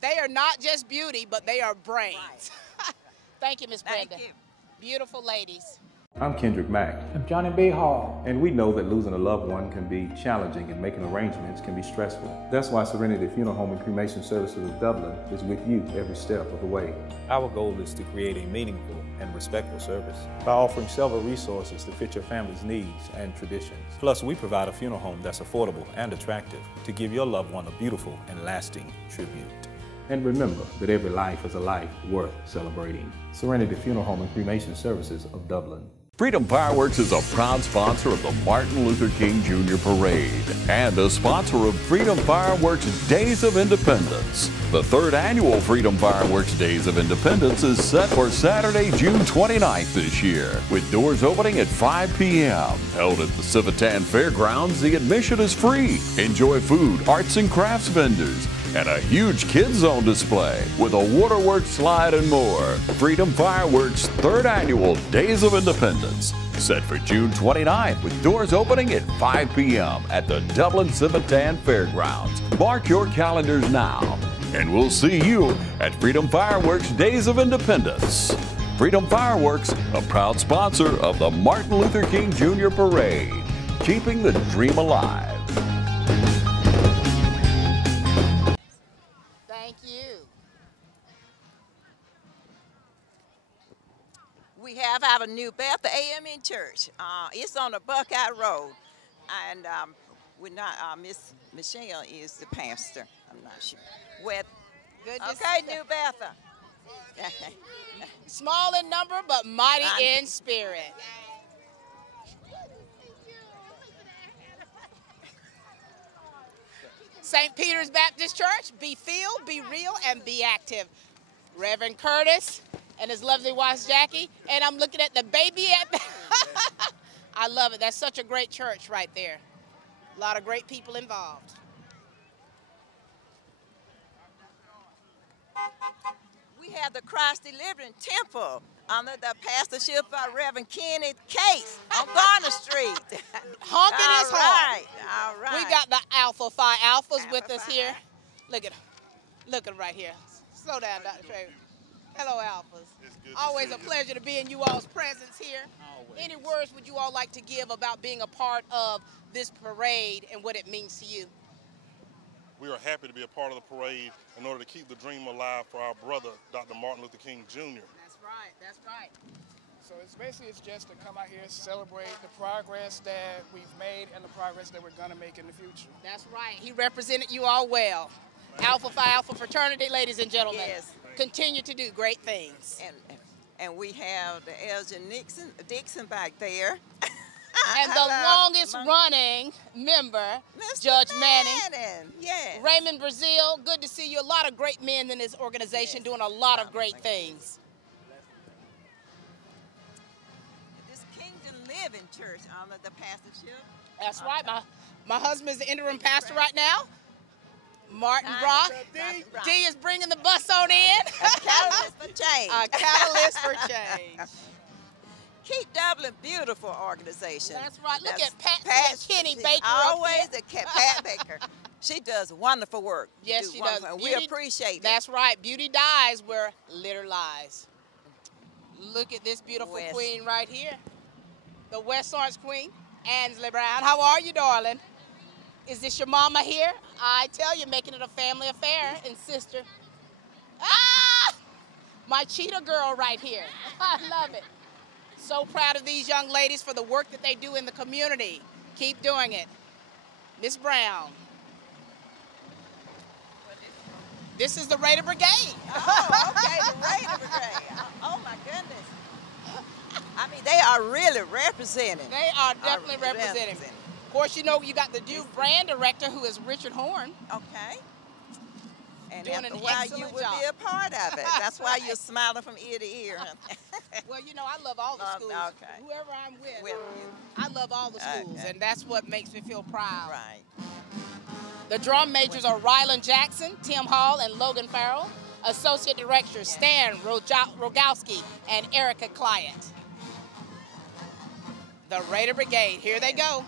They are not just beauty, but they are brains. Right. Thank you, Miss Brenda. Thank you. Beautiful ladies. I'm Kendrick Mack. I'm Johnny B. Hall. And we know that losing a loved one can be challenging and making arrangements can be stressful. That's why Serenity Funeral Home and Cremation Services of Dublin is with you every step of the way. Our goal is to create a meaningful and respectful service by offering several resources to fit your family's needs and traditions. Plus, we provide a funeral home that's affordable and attractive to give your loved one a beautiful and lasting tribute. And remember that every life is a life worth celebrating. Serenity Funeral Home and Cremation Services of Dublin. Freedom Fireworks is a proud sponsor of the Martin Luther King Jr. Parade and a sponsor of Freedom Fireworks Days of Independence. The third annual Freedom Fireworks Days of Independence is set for Saturday, June 29th this year, with doors opening at 5 p.m. Held at the Civitan Fairgrounds, the admission is free. Enjoy food, arts and crafts vendors, and a huge kids zone display with a waterworks slide and more. Freedom Fireworks third annual Days of Independence, set for June 29th with doors opening at 5 p.m. at the Dublin Civitan Fairgrounds. Mark your calendars now, and we'll see you at Freedom Fireworks Days of Independence. Freedom Fireworks, a proud sponsor of the Martin Luther King Jr. Parade, keeping the dream alive. Thank you. We have our New Bethel AME Church. It's on the Buckeye Road, and we're not. Miss Michelle is the pastor. I'm not sure. Good to okay, see New Bethel. Small in number, but mighty in spirit. St. Peter's Baptist Church, be filled, be real, and be active. Reverend Curtis and his lovely wife, Jackie, and I'm looking at the baby at I love it. That's such a great church right there. A lot of great people involved. We have the Christ Delivering Temple under the pastorship of Reverend Kenny Case on Garner Street. Honking his horn. All right. We got the Alpha Phi Alphas with us here. Look at right here. Slow down, Dr. Traver. Hello, Alphas. Always a pleasure to be in you all's presence here. Always. Any words would you all like to give about being a part of this parade and what it means to you? We are happy to be a part of the parade in order to keep the dream alive for our brother, Dr. Martin Luther King Jr. That's right, that's right. So it's just to come out here, celebrate the progress that we've made and the progress that we're going to make in the future. That's right. He represented you all well. Alpha Phi Alpha fraternity, ladies and gentlemen. Yes. Continue to do great things. And we have the Elgin Dixon back there. And the longest running member, Mr. Judge Manning. Yes. Raymond Brazil, good to see you. A lot of great men in this organization doing a lot of great things. This Kingdom Living Church under the pastorship. That's right. My husband is the interim pastor right now. Martin Brock. D is bringing the bus on in. A catalyst for change. A catalyst for change. Keep Dublin beautiful organization. That's right. Look at Pat Kenny Baker. Always Pat Baker. She does wonderful work. Yes, she does. We appreciate it. That's right. Beauty dies where litter lies. Look at this beautiful queen right here. The West Orange Queen, Ansley Brown. How are you, darling? Is this your mama here? I tell you, making it a family affair. And sister. Ah! My cheetah girl right here. I love it. So proud of these young ladies for the work that they do in the community. Keep doing it. Miss Brown. This is the Raider Brigade. Oh, okay, the Raider Brigade. Oh, my goodness. I mean, they are really representing. They are definitely representing. Of course, you know, you got the new brand director, who is Richard Horn. Okay. And doing after an a while, excellent you would job. be a part of it. That's why you're smiling from ear to ear. Well, you know, I love all the schools. Okay. Whoever I'm with you. I love all the schools, and that's what makes me feel proud. Right. The drum majors are Rylan Jackson, Tim Hall, and Logan Farrell. Associate directors Stan Rogowski and Erica Client. The Raider Brigade, here they go.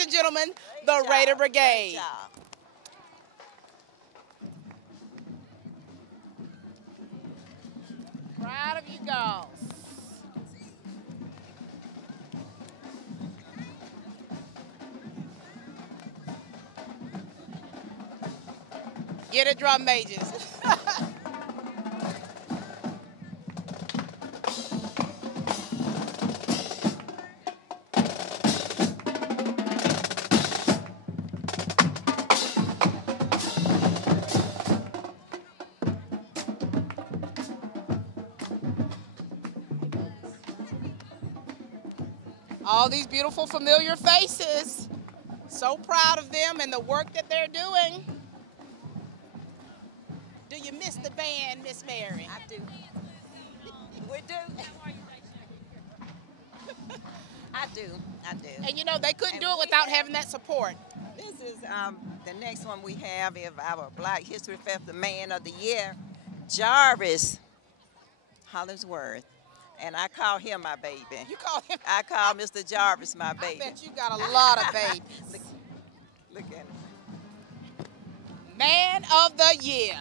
ladies and gentlemen, the Raider Brigade. Proud of you girls. Get it, drum majors. All these beautiful, familiar faces. So proud of them and the work that they're doing. Do you miss the band, Miss Mary? I do. We do. I do. And you know, they couldn't do it without having that support. This is the next one we have is our Black History Festival Man of the Year, Jarvis Hollingsworth. And I call him my baby. You call him? I call Mr. Jarvis my baby. I bet you got a lot of babies. Look at him. Man of the Year.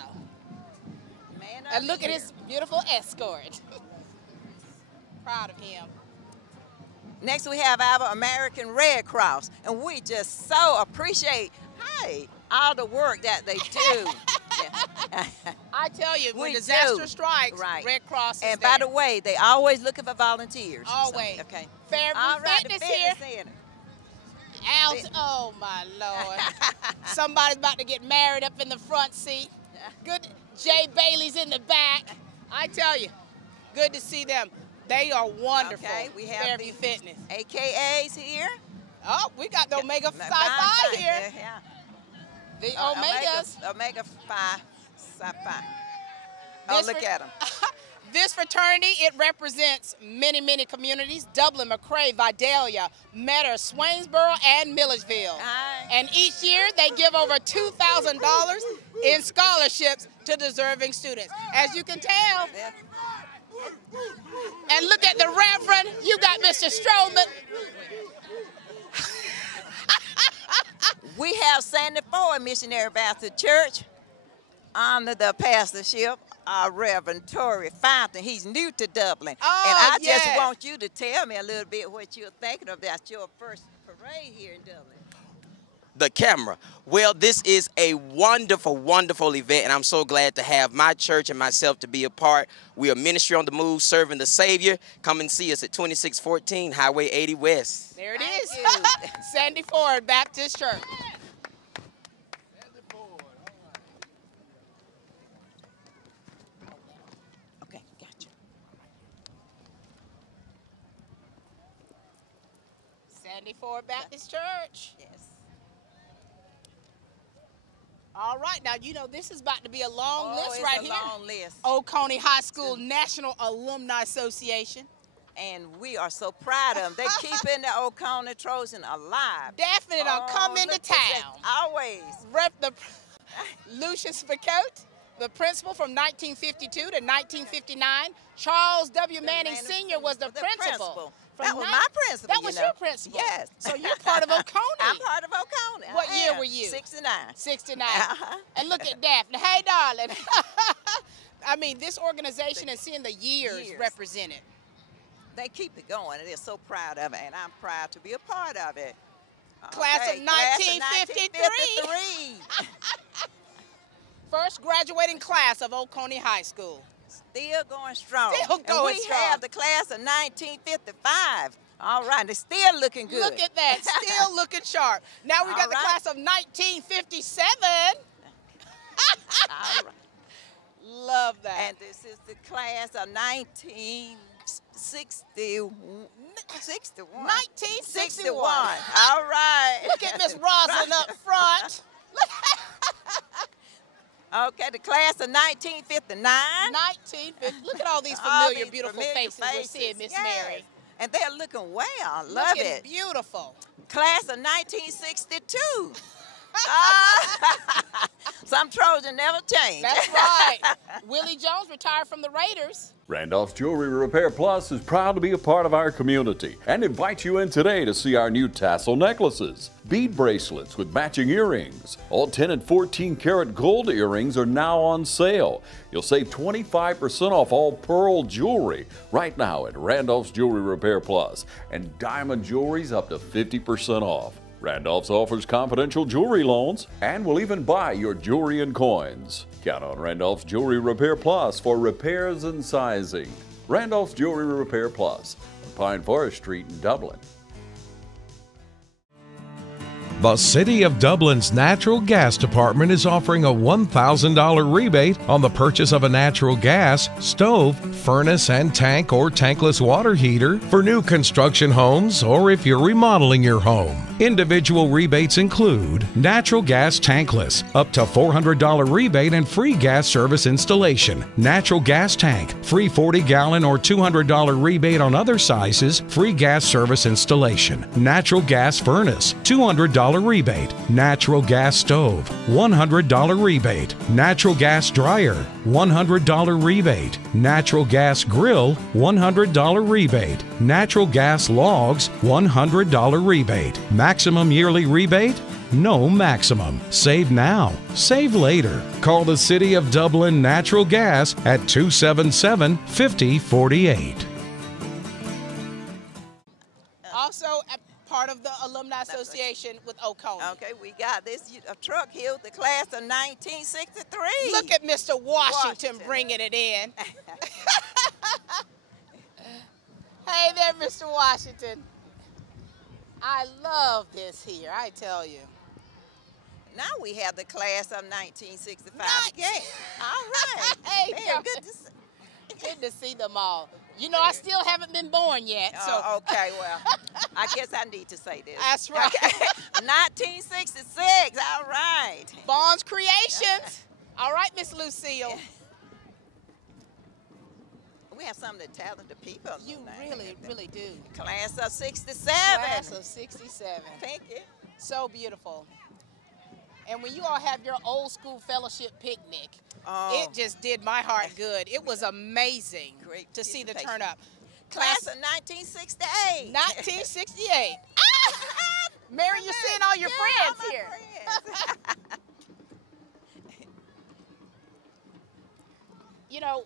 Man of And look the at year. his beautiful escort. Proud of him. Next we have our American Red Cross. And we just so appreciate, all the work that they do. I tell you, when We disaster do. strikes, Right. Red Cross is And there. by the way, they always looking for volunteers. Always. So, okay. Fairview All right, Fitness the here. Fitness Center. Out. Oh my Lord. Somebody's about to get married up in the front seat. Good. Jay Bailey's in the back. I tell you, good to see them. They are wonderful. Okay, we have Fairview the Fitness. AKAs here. Oh, we got the Omega Psi here. Yeah. The Omegas. Omega Phi. Oh, look at them. This fraternity, it represents many, many communities: Dublin, McRae, Vidalia, Metter, Swainsboro, and Milledgeville. And each year, they give over $2,000 in scholarships to deserving students. As you can tell. And look at the Reverend. You got Mr. Stroman. We have 74 Missionary Baptist Church under the pastorship of Reverend Torrey Fountain. He's new to Dublin. Oh, and I yeah. just want you to tell me a little bit what you're thinking about your first parade here in Dublin. The camera. Well, this is a wonderful, wonderful event, and I'm so glad to have my church and myself to be a part. We are Ministry on the Move, serving the Savior. Come and see us at 2614 Highway 80 West. There it is. Sandy Ford Baptist Church. Okay, gotcha. Sandy Ford Baptist Church. Yes. All right, now you know this is about to be a long list it's right a here. long list. Oconee High School National Alumni Association. And we are so proud of them. They keeping the Oconee Trojan alive. Definitely don't come into look at that. town. Always. Lucius Ficote, the principal from 1952 to 1959. Charles W. Manning Sr. was the principal. That was my principal. That was your principal. Yes. So you're part of Oconee. I'm part of Oconee. What year were you? 69. 69. And look at Daphne. Hey, darling. I mean, this organization and seeing the years represented. They keep it going, and they're so proud of it, and I'm proud to be a part of it. Class of 1953. First graduating class of Oconee High School. Still going strong. Still going and we strong. have the class of 1955. All right, they're still looking good. Look at that, still looking sharp. Now we got the class of 1957. All right. Love that. And this is the class of 1961. 1961. All right. Look at Miss Roslyn up front. Okay, the class of 1959. 1950. Look at all these familiar, beautiful faces we're seeing, Miss Yes. Mary. And they're looking well. Love Looking it. beautiful. Class of 1962. Some Trojan never change. That's right. Willie Jones retired from the Raiders. Randolph's Jewelry Repair Plus is proud to be a part of our community and invites you in today to see our new tassel necklaces, bead bracelets with matching earrings. All 10 and 14 karat gold earrings are now on sale. You'll save 25% off all pearl jewelry right now at Randolph's Jewelry Repair Plus, and diamond jewelry's up to 50% off. Randolph's offers confidential jewelry loans and will even buy your jewelry and coins. Count on Randolph's Jewelry Repair Plus for repairs and sizing. Randolph's Jewelry Repair Plus on Pine Forest Street in Dublin. The City of Dublin's Natural Gas Department is offering a $1,000 rebate on the purchase of a natural gas, stove, furnace and tank or tankless water heater for new construction homes or if you're remodeling your home. Individual rebates include natural gas tankless, up to $400 rebate and free gas service installation. Natural gas tank, free 40-gallon or $200 rebate on other sizes, free gas service installation. Natural gas furnace, $200 rebate. Natural gas stove, $100 rebate. Natural gas dryer, $100 rebate. Natural gas grill, $100 rebate. Natural gas logs, $100 rebate. Maximum yearly rebate? No maximum. Save now. Save later. Call the City of Dublin Natural Gas at 277-5048. Also, part of the Alumni Association with Oconee. Okay, we got this truck here with the class of 1963. Look at Mr. Washington bringing it in. Hey there, Mr. Washington. I love this here, I tell you. Now we have the class of 1965 again. All right. Hey, Man, good to see them all. You know, I still haven't been born yet. So. Okay, well, I guess I need to say this. That's right. Okay. 1966, all right. Bond's Creations. All right, Miss Lucille. We have some of the talented people. You really do. Class of 67. Class of 67. Thank you. So beautiful. And when you all have your old school fellowship picnic, it just did my heart good. It was amazing to see the turn up. Class of 1968. 1968. Mary, you're seeing all your friends here. You know,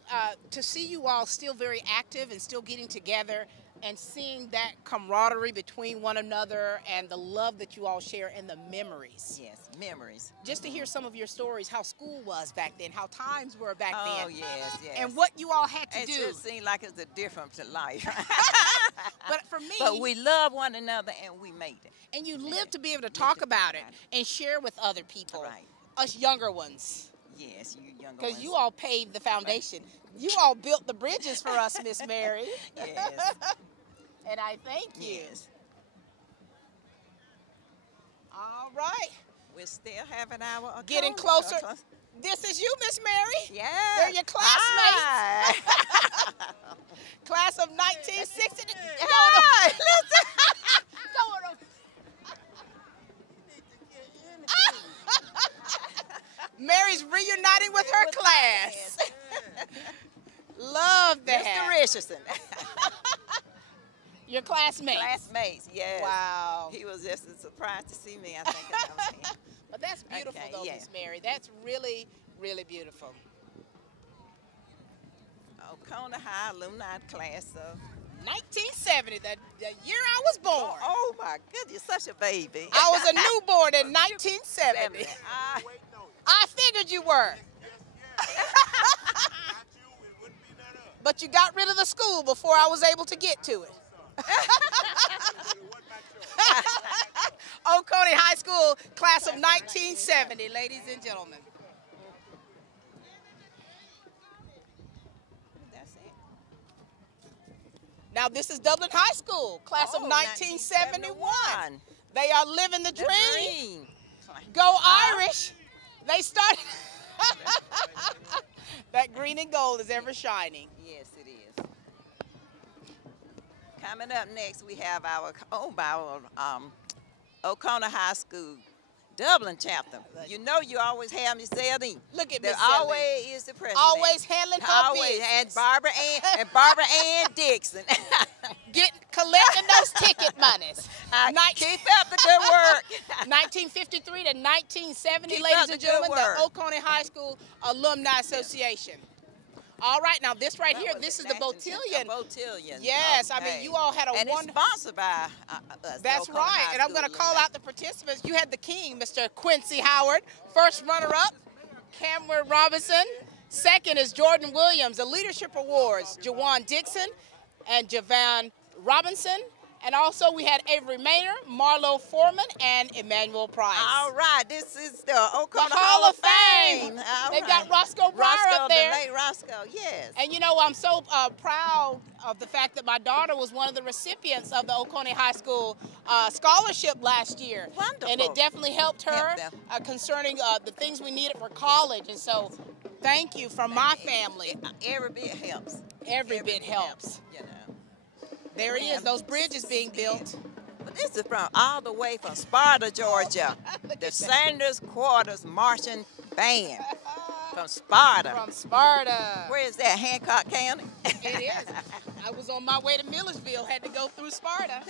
to see you all still very active and still getting together and seeing that camaraderie between one another and the love that you all share and the memories. Yes, memories. Just to hear some of your stories, how school was back then, how times were back then. Oh, yes, yes. And what you all had to do. It just seemed like it's a different life. But for me. But we love one another and we made it. And you live to be able to talk about it and share with other people. Right. Us younger ones. Yes, you younger ones. Because you all paved the foundation. You all built the bridges for us, Miss Mary. Yes. And I thank you. Yes. All right. We're still having our getting closer. This is you, Miss Mary. Yeah. They're your classmates. Class of 1960. Hi. Mary's reuniting with her class. Love that. Mr. Richardson. Your classmates? Classmates, yes. Wow. He was just a surprise to see me, I think. That was him. But that's beautiful, though, Miss Mary. That's really, really beautiful. Oconee High alumni class of 1970, the year I was born. Oh my goodness, you're such a baby. I was a newborn in 1970. I figured you were. But you got rid of the school before I was able to get to it. Oconee High School, class of 1970, ladies and gentlemen. That's it. Now this is Dublin High School, class of 1971. They are living the dream. Go Irish. They started. That green and gold is ever shining. Yes, it is. Coming up next, we have our Oconee High School Dublin chapter. You know you always have Miss Zeldine. Look at There Miss Zeldine. always is the president. Always handling her Always. business. And Barbara Ann Dixon. Collecting those ticket monies. Keep up the good work. 1953 to 1970, Keep ladies up the and good gentlemen, work. the Oconee High School Alumni Association. All right, now this right here, this is the Botillion. Botillion. Yes, I Okay. mean, you all had a and it's wonderful. sponsored by us. That's Oconee right, High and I'm going to School call alumni. out the participants. You had the king, Mr. Quincy Howard. First runner-up, Cameron Robinson. Second is Jordan Williams. The Leadership Awards, Jawan Dixon and Javan Robinson. And also we had Avery Maynor, Marlo Foreman, and Emmanuel Price. All right, this is the Oconee Hall of Fame. All They've right. got Roscoe Breyer up there. The late Roscoe, yes. And you know, I'm so proud of the fact that my daughter was one of the recipients of the Oconee High School scholarship last year. Wonderful. And it definitely helped her concerning the things we needed for college. And so thank you from my family. Every bit helps. Every bit helps. You know. There it is, those bridges being built. But this is from all the way from Sparta, Georgia. The Sanders Quarters Marching Band from Sparta. From Sparta. Where is that, Hancock County? It is. I was on my way to Millersville, had to go through Sparta.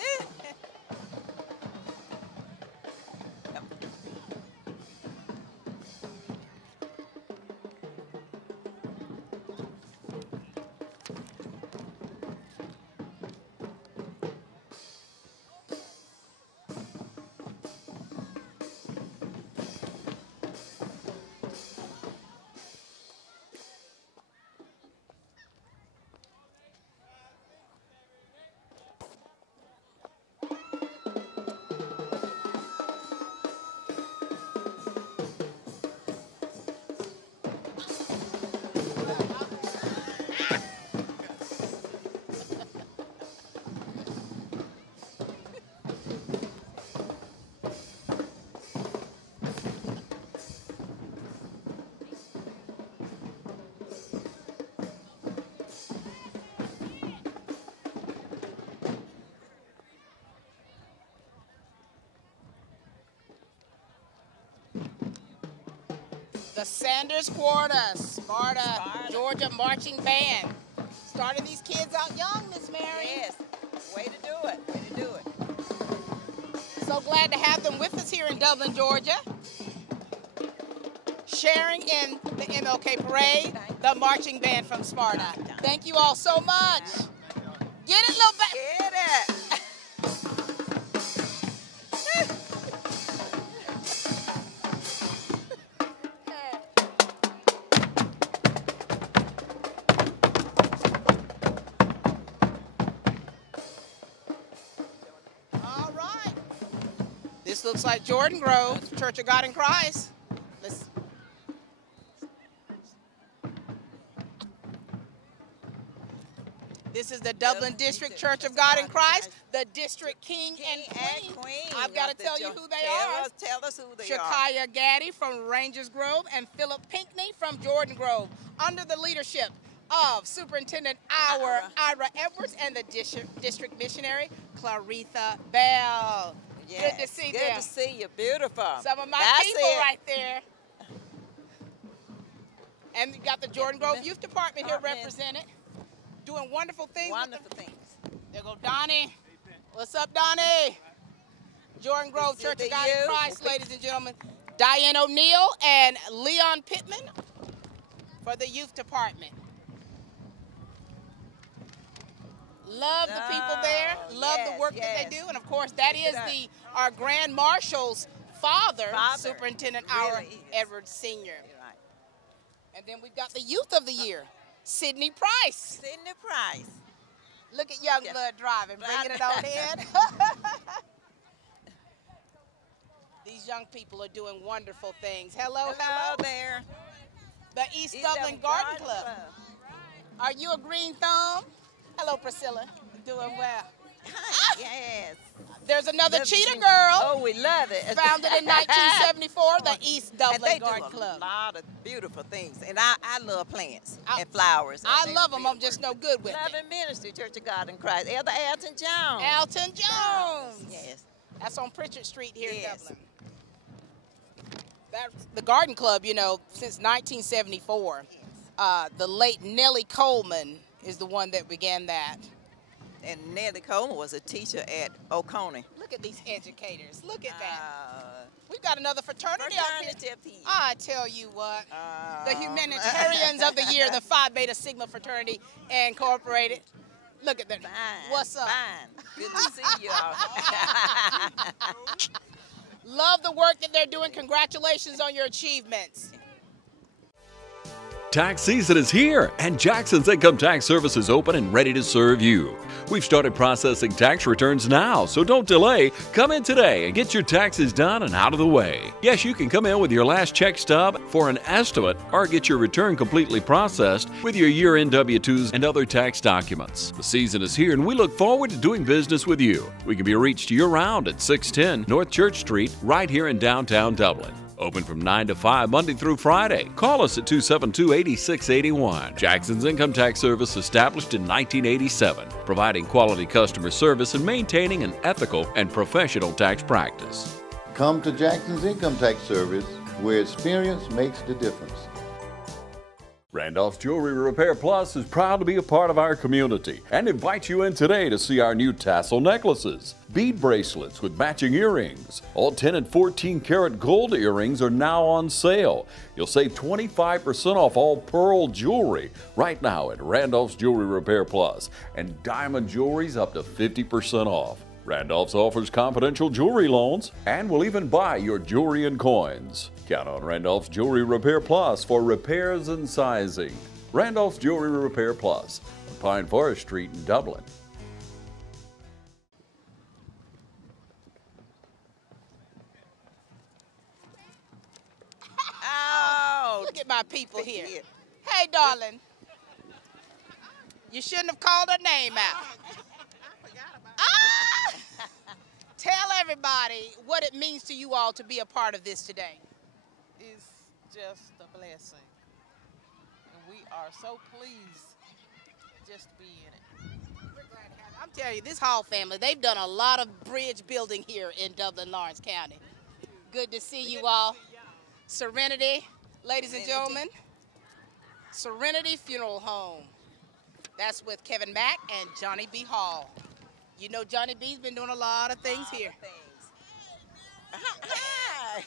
The Sanders Quarter, Sparta, Georgia Marching Band. Started these kids out young, Miss Mary. Yes, way to do it, way to do it. So glad to have them with us here in Dublin, Georgia. Sharing in the MLK Parade, the marching band from Sparta. Thank you all so much. Get it, little baby. Get it. This looks like Jordan Grove, Church of God in Christ. This is the Dublin District Church of God in Christ, the District King and Queen. I've got to tell you who they are. Tell us who they are. Shakaya Gaddy from Rangers Grove and Philip Pinckney from Jordan Grove, under the leadership of Superintendent Ira Edwards and the District Missionary, Claritha Bell. Yes, good to see good them. Good to see you. Beautiful. Some of my people right there. And you got the Jordan Grove Youth Department here represented, doing wonderful things. Wonderful things. There go Donnie. What's up, Donnie? Jordan Grove Church of God in Christ, ladies and gentlemen. Diane O'Neill and Leon Pittman for the Youth Department. Love the people there. Love the work that they do. And, of course, that is our Grand Marshal's father, Superintendent Ira Edwards Sr. Right. And then we've got the Youth of the Year, Sydney Price. Sydney Price. Look at young blood driving, bringing it on in. These young people are doing wonderful things. Hello there. The East Dublin Garden Club. Are you a green thumb? Hello, Priscilla. Doing well. Yes. There's another Love Cheetah you. Girl. Oh, we love it. Founded in 1974, the East Dublin and they Garden do Club. a lot of beautiful things. And I love plants and flowers. I love them. I'm just no good with Loving Ministry, Church of God in Christ. Elder Alton Jones. Alton Jones. Yes. That's on Pritchard Street here in Dublin. That's the Garden Club, you know, since 1974. The late Nellie Coleman is the one that began that. And Nellie Coleman was a teacher at Oconee. Look at these educators. Look at that. We've got another fraternity up here. I tell you what. The Humanitarians of the Year, the Phi Beta Sigma Fraternity Incorporated. Look at that. Fine. What's up? Fine. Good to see you all. Love the work that they're doing. Congratulations on your achievements. Tax season is here, and Jackson's Income Tax Service is open and ready to serve you. We've started processing tax returns now, so don't delay. Come in today and get your taxes done and out of the way. Yes, you can come in with your last check stub for an estimate or get your return completely processed with your year-end W-2s and other tax documents. The season is here, and we look forward to doing business with you. We can be reached year-round at 610 North Church Street, right here in downtown Dublin. Open from 9 to 5 Monday through Friday. Call us at 272-8681. Jackson's Income Tax Service, established in 1987, providing quality customer service and maintaining an ethical and professional tax practice. Come to Jackson's Income Tax Service, where experience makes the difference. Randolph's Jewelry Repair Plus is proud to be a part of our community and invites you in today to see our new tassel necklaces, bead bracelets with matching earrings. All 10 and 14 karat gold earrings are now on sale. You'll save 25% off all pearl jewelry right now at Randolph's Jewelry Repair Plus, and diamond jewelry's up to 50% off. Randolph's offers confidential jewelry loans and will even buy your jewelry and coins. Count on Randolph's Jewelry Repair Plus for repairs and sizing. Randolph's Jewelry Repair Plus on Pine Forest Street in Dublin. Oh, look at my people here. Hey, darling. You shouldn't have called her name out. Tell everybody what it means to you all to be a part of this today. It's just a blessing. And we are so pleased just to be in it. We're glad to have you. I'm telling you, this Hall family, they've done a lot of bridge building here in Dublin, Lawrence County. Good to see you all. Serenity, ladies and gentlemen. Serenity Funeral Home. That's with Kevin Mack and Johnny B. Hall. You know Johnny B's been doing a lot of things here. Hi.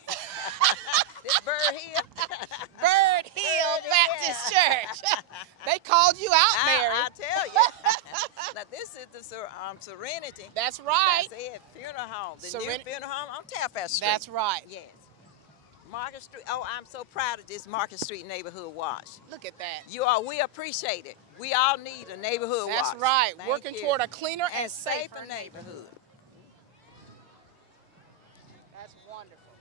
This Bird Hill. Bird Hill Baptist Church. They called you out, Mary. I tell you. Now this is the Serenity. That's right. That's it. Funeral home. The new funeral home on Telfair Street. That's right. Yes. Market Street. Oh, I'm so proud of this Market Street neighborhood watch. Look at that. You all, we appreciate it. We all need a neighborhood watch. That's right. Thank Working you. toward a cleaner and safer safer neighborhood. That's wonderful.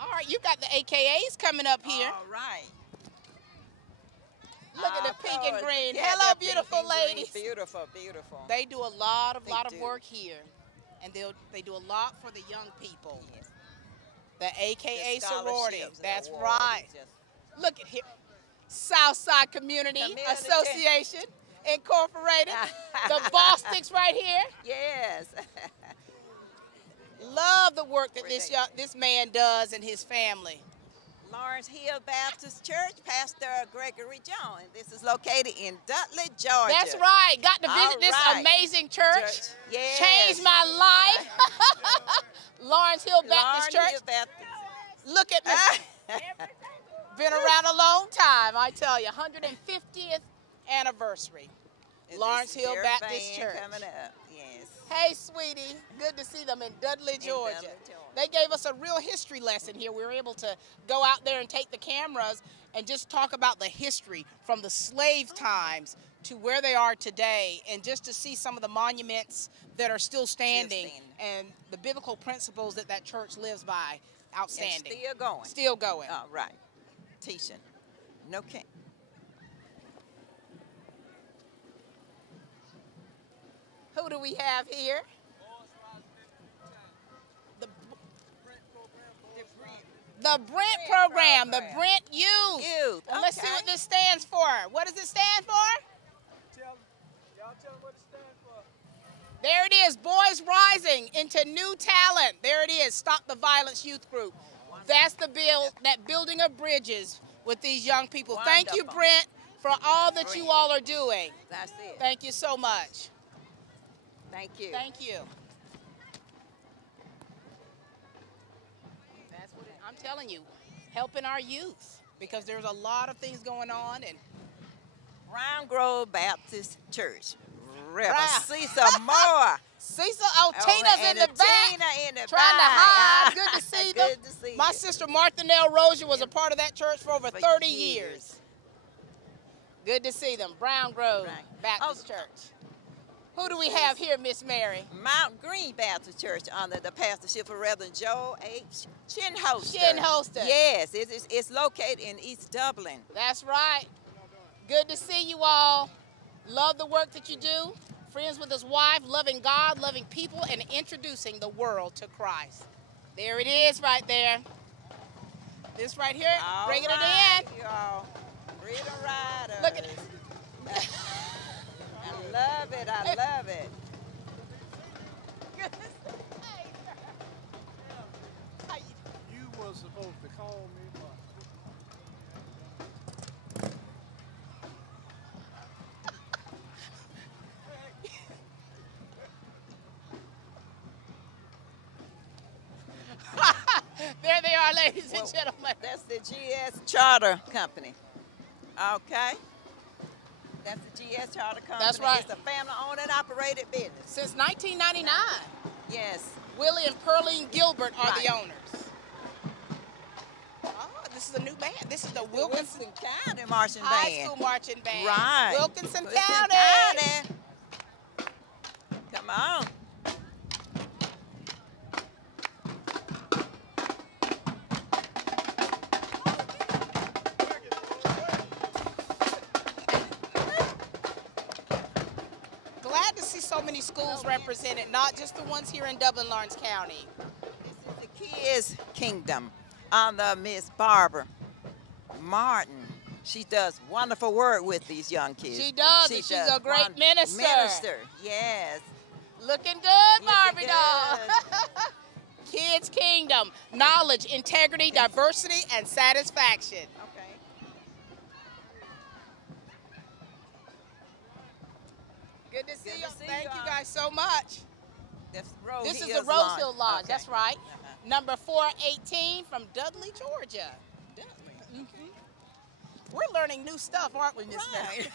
All right, you got the AKAs coming up here. All right. Look at the pink and green. Yeah, Hello, they're beautiful pink and green. ladies. Beautiful, beautiful. They do a lot of work here, and they do a lot for the young people. Yes. The AKA The sorority. scholarships and That's awards. right. Look at here. Southside Community Association Incorporated. The ball sticks right here. Yes. Love the work that this man does and his family. Lawrence Hill Baptist Church, Pastor Gregory Jones. This is located in Dudley, Georgia. That's right. Got to visit this amazing church. Yes. Changed my life. Lawrence Hill Baptist Church. Look at me. Been around a long time, I tell you. 150th anniversary. Lawrence Hill Baptist Church. Coming up. Yes. Hey, sweetie. Good to see them in Dudley, Georgia. They gave us a real history lesson here. We were able to go out there and take the cameras and just talk about the history from the slave times to where they are today, and just to see some of the monuments that are still standing and the biblical principles that that church lives by. Outstanding. And still going. Still going. All right. Teaching. No can. Who do we have here? The Brent program, the Brent Youth. And let's see what this stands for. What does it stand for? Y'all tell them what it stands for. There it is, Boys Rising into New Talent. There it is, Stop the Violence Youth Group. That's the that building of bridges with these young people. Wonderful. Thank you, Brent, for all that you all are doing. That's it. Thank you so much. Thank you. Thank you. I'm telling you, helping our youth, because there's a lot of things going on. And Round Grove Baptist Church. See some more. Cecil, Tina's in the back. Tina in the trying to hide. Good to see them. Good to see My you. sister Martha Nell Rozier was a part of that church for over 30 years. Good to see them. Brown Grove Baptist Church. Who do we have here, Miss Mary? Mount Green Baptist Church under the pastorship of Reverend Joe H. Chinholster. Chinholster. Yes, it's located in East Dublin. That's right. Good to see you all. Love the work that you do. Friends with his wife, loving God, loving people, and introducing the world to Christ. There it is right there. This right here, all bringing right, it in. Y'all. Freedom Riders. Look at it. I love it. I love it. You were supposed to call me, but there they are, ladies and gentlemen. That's the GS Charter Company. Okay. That's the GS Charter Company. That's right. It's a family-owned and operated business. Since 1999. Yes. Willie and Pearline Gilbert are the owners. Oh, this is a new band. This is the Wilkinson County Marching Band. High School Marching Band. Right. Wilkinson County. Come on. Glad to see so many schools represented, not just the ones here in Dublin, Lawrence County. This is the Kids Kingdom under Miss Barbara Martin. She does wonderful work with these young kids. She does. She's a great minister. Yes. Looking good, Barbie doll. Kids Kingdom. Knowledge, integrity, diversity, and satisfaction. Okay. Good to see you. Thank you guys so much. This is the Rose Hill Lodge. Okay. That's right. Number 418 from Dudley, Georgia. Dudley. We're learning new stuff, aren't we, Miss Mary?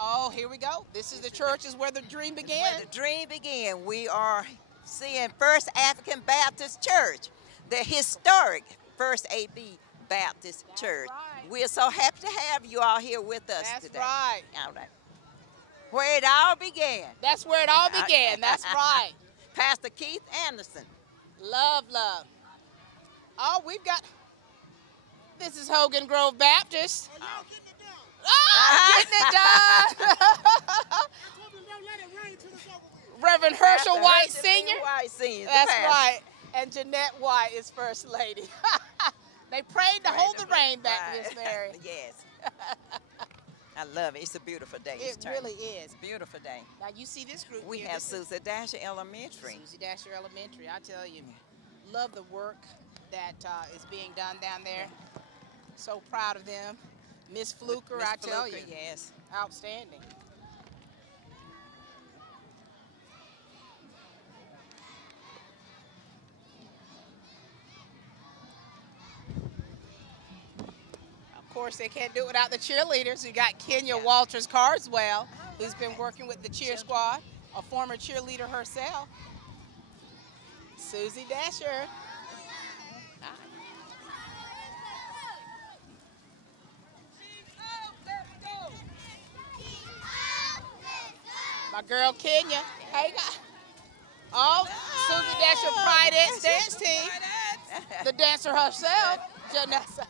Oh, here we go. This is the church is where the dream began. Where the dream began. We are seeing First African Baptist Church, the historic First AB Baptist Church. Right. We're so happy to have you all here with us today. That's right. All right. Where it all began. That's where it all began. That's right. Pastor Keith Anderson. Love. Oh, we've got, this is Hogan Grove Baptist. Getting it done. Reverend Herschel White Sr. That's right. And Jeanette White is First Lady. They prayed to hold the rain back, Miss Mary. Yes. I love it. It's a beautiful day. It really is. Beautiful day. Now you see this group. We have Susie Dasher Elementary. Susie Dasher Elementary. I tell you, love the work that is being done down there. So proud of them. Miss Fluker, I tell you. Yes. Outstanding. Of course, they can't do it without the cheerleaders. We got Kenya Walters Carswell, who's been working with the cheer squad, a former cheerleader herself. Susie Dasher. My girl Kenya. Hey, guys. Oh, Susie Dasher Pride X dance team. The dancer herself, Janessa.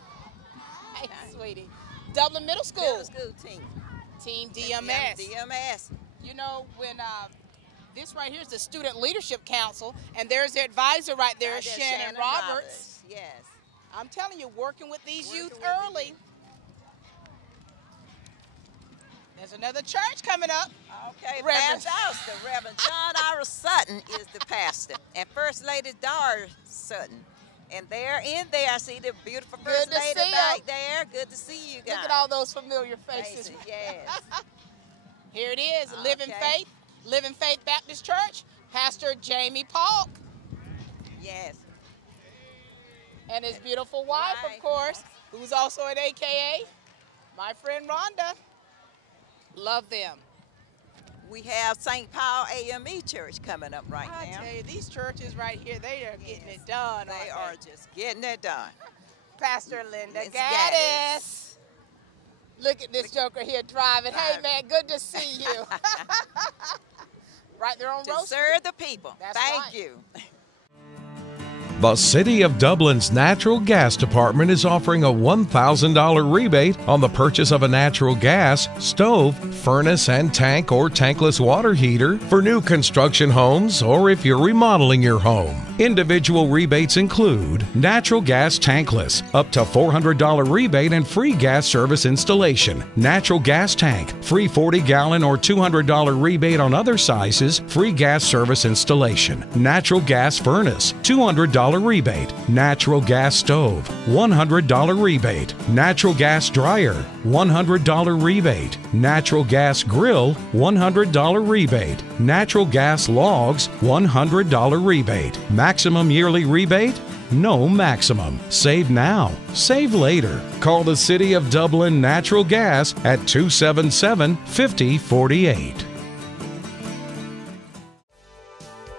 Hey, sweetie. Dublin Middle School. Middle school team. Team DMS. DMS. You know, when this right here is the Student Leadership Council, and there's their advisor right there, Shannon Roberts. Yes. I'm telling you, working with these youth early. There's another church coming up. Okay, Reverend. the Reverend John R. Sutton is the pastor, and First Lady Doris Sutton. And they're in there. I see the beautiful First Lady back there. Good to see you guys. Look at all those familiar faces. Yes. Here it is, Living Faith Baptist Church, Pastor Jamie Polk. Yes. And his beautiful wife, of course, who's also an AKA, my friend Rhonda. Love them. We have St. Paul AME Church coming up right now. I tell you, these churches right here, they are getting it done. They are just getting it done. Pastor Linda Gaddis. Look at this joker here driving. Hey, man, good to see you. Right there on to Rose serve the people. Thank you. The City of Dublin's Natural Gas Department is offering a $1,000 rebate on the purchase of a natural gas, stove, furnace and tank or tankless water heater for new construction homes or if you're remodeling your home. Individual rebates include natural gas tankless, up to $400 rebate and free gas service installation. Natural gas tank, free 40-gallon or $200 rebate on other sizes, free gas service installation. Natural gas furnace, $200 rebate. Natural gas stove, $100 rebate. Natural gas dryer, $100 rebate. Natural gas grill, $100 rebate. Natural gas logs, $100 rebate. Maximum yearly rebate? No maximum. Save now. Save later. Call the City of Dublin Natural Gas at 277-5048.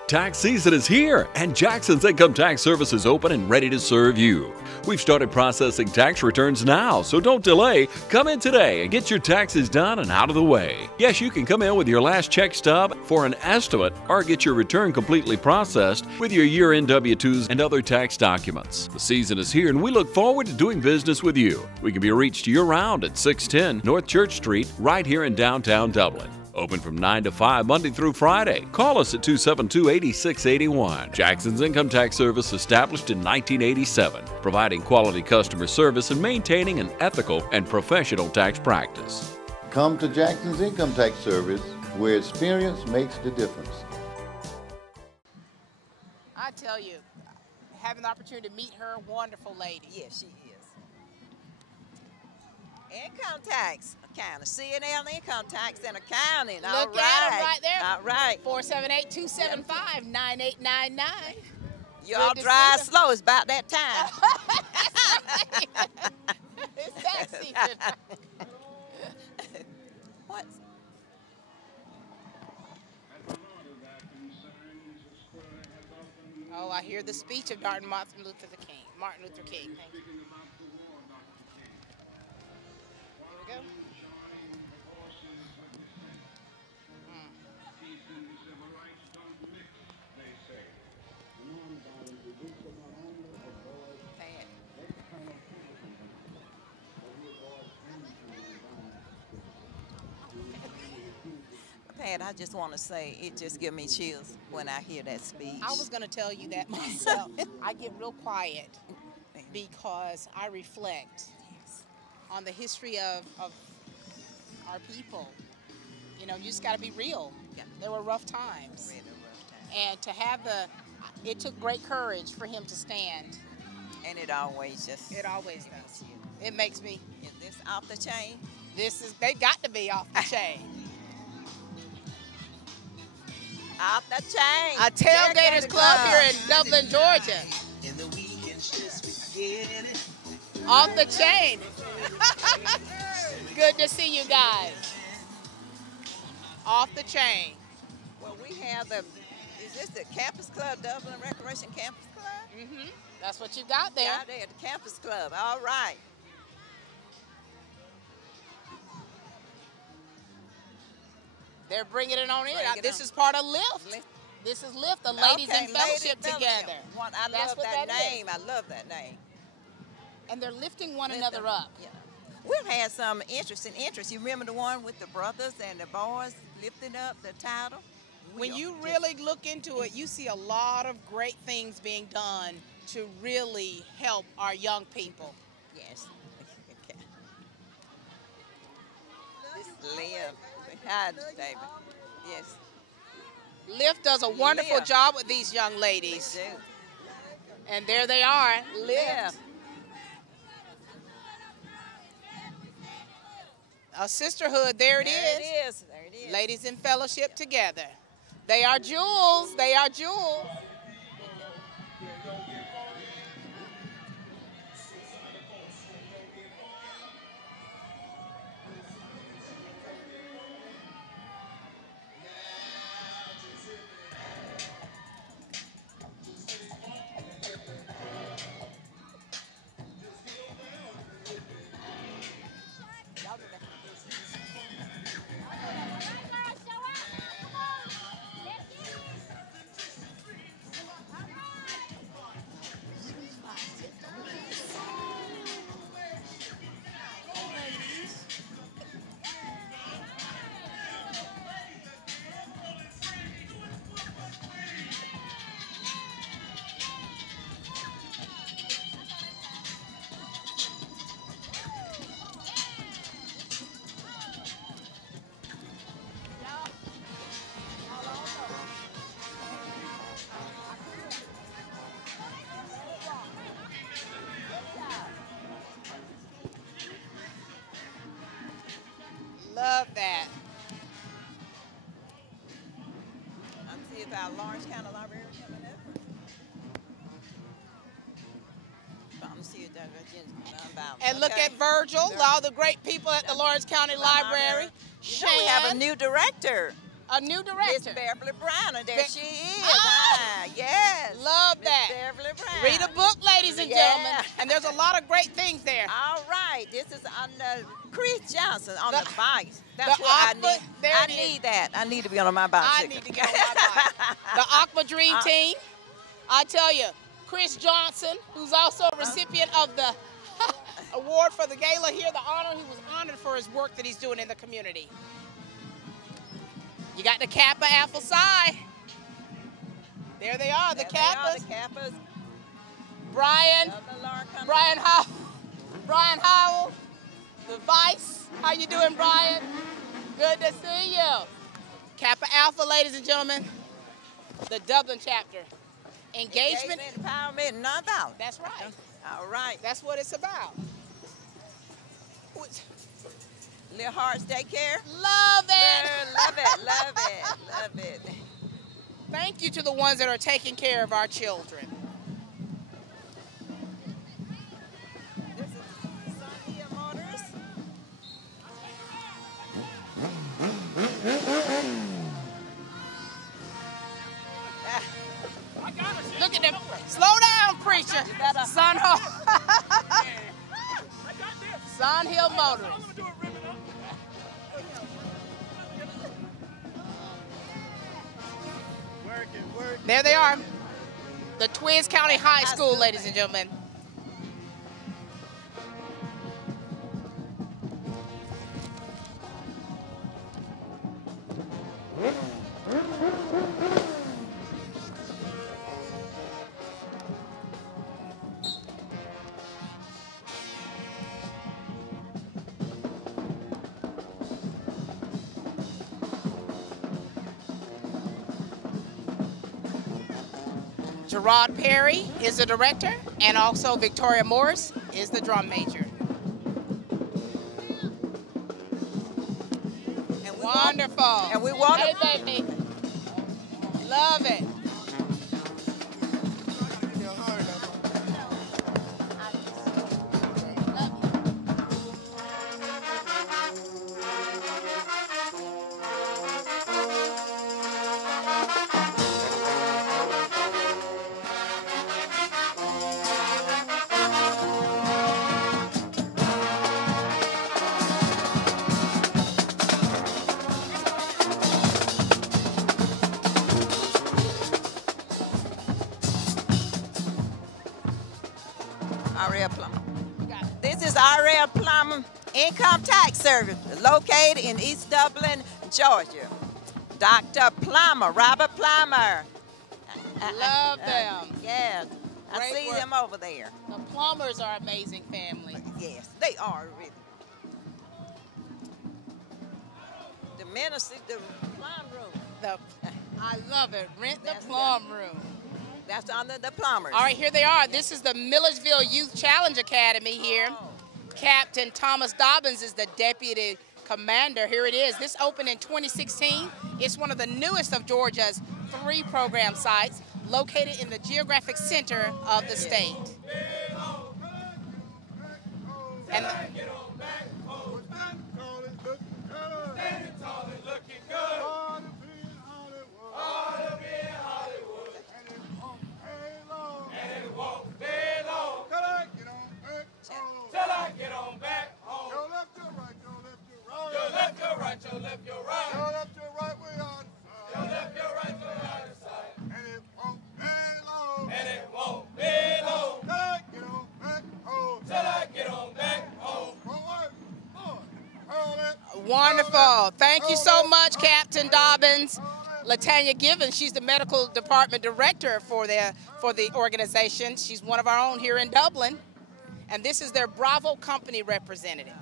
Tax season is here, and Jackson's Income Tax Service is open and ready to serve you. We've started processing tax returns now, so don't delay. Come in today and get your taxes done and out of the way. Yes, you can come in with your last check stub for an estimate or get your return completely processed with your year-end W-2s and other tax documents. The season is here, and we look forward to doing business with you. We can be reached year-round at 610 North Church Street, right here in downtown Dublin. Open from 9 to 5 Monday through Friday. Call us at 272-8681. Jackson's Income Tax Service, established in 1987, providing quality customer service and maintaining an ethical and professional tax practice. Come to Jackson's Income Tax Service, where experience makes the difference. I tell you, having the opportunity to meet her, wonderful lady. Yes, she is. Income tax accounting, CNL income tax and accounting. Look at them right there. All right. 478-275-9899. You all drive slow. It's about that time. It's tax season. What? Oh, I hear the speech of Martin Luther King. Martin Luther King. Thank you. Go. Pat, I just want to say it just gives me chills when I hear that speech. I was going to tell you that myself. I get real quiet because I reflect on the history of our people. You know, you just got to be real. Yeah. There were rough times. Really rough times. And to have it took great courage for him to stand. And it always just. It always does. It makes me. Is this off the chain? They got to be off the chain. Off the chain. A tailgaters club here in Dublin, Georgia. Off the chain. Good to see you guys. Off the chain. Well, we have is this the Campus Club, Dublin Recreation Campus Club? Mm-hmm. That's what you got there. Got there, the Campus Club. All right. They're bringing it on in. This is part of Lift. This is Lift, the Ladies in Fellowship together. I love that name. I love that name. And they're lifting one another up. Yeah. We've had some interesting interests. You remember the one with the brothers and the boys lifting up the title? When you really look into it, you see a lot of great things being done to really help our young people. Yes. This Live. Hi, David. Yes. Lyft does a wonderful Lyft. job with these young ladies. They do. And there they are, Lyft. A sisterhood, there it is. There it is. Ladies in fellowship together. They are jewels. They are jewels. Love that. I'm seeing if our Lawrence County Library coming up. I'm seeing that. And look at Virgil, all the great people at the Lawrence County Library. You know, we have a new director. A new director. Miss Beverly Browner. There she is. Ah, yes. Love Miss that. Beverly Browner. Read a book, ladies and gentlemen. And there's a lot of great things there. All right. This is on Chris Johnson on the bike. That's the what I Aqua, need. there I it need is. that. I need to be on my bicycle. I need to get on my bike. The Aqua Dream Team. I tell you, Chris Johnson, who's also a recipient of the award for the gala here, the honor, he was honored for his work that he's doing in the community. You got the Kappa Alpha Psi. There they are, the Kappas. The Kappas. Brian Howell, the Vice. How you doing, Brian? Good to see you. Kappa Alpha, ladies and gentlemen, the Dublin chapter. Engagement, empowerment, and nonviolence. That's right. All right. That's what it's about. Little Hearts Daycare. Love it. Love it, love it, love it. Thank you to the ones that are taking care of our children. This is Sun Hill Motors. Look at them. Slow down, preacher. Sun Hill Motors. There they are. The Twins County High School, ladies and gentlemen. Gerard Perry is the director, and also Victoria Morris is the drum major. Wonderful. And we want Hey, baby. Love it. This is R.L. Plummer Income Tax Service, located in East Dublin, Georgia. Dr. Plummer, Robert Plummer. Love them. Yeah, I Great see work. them over there. The Plumbers are amazing family. Yes, they are really. Them minister, the plum room. I love it. Rent the plum room. That's under the plumbers. All right, here they are. This is the Milledgeville Youth Challenge Academy here. Captain Thomas Dobbins is the deputy commander. Here it is. This opened in 2016. It's one of the newest of Georgia's 3 program sites located in the geographic center of the state. And wonderful. Thank you so much, Captain Dobbins. Latanya Givens, she's the medical department director for the organization. She's one of our own here in Dublin. And this is their Bravo company representative.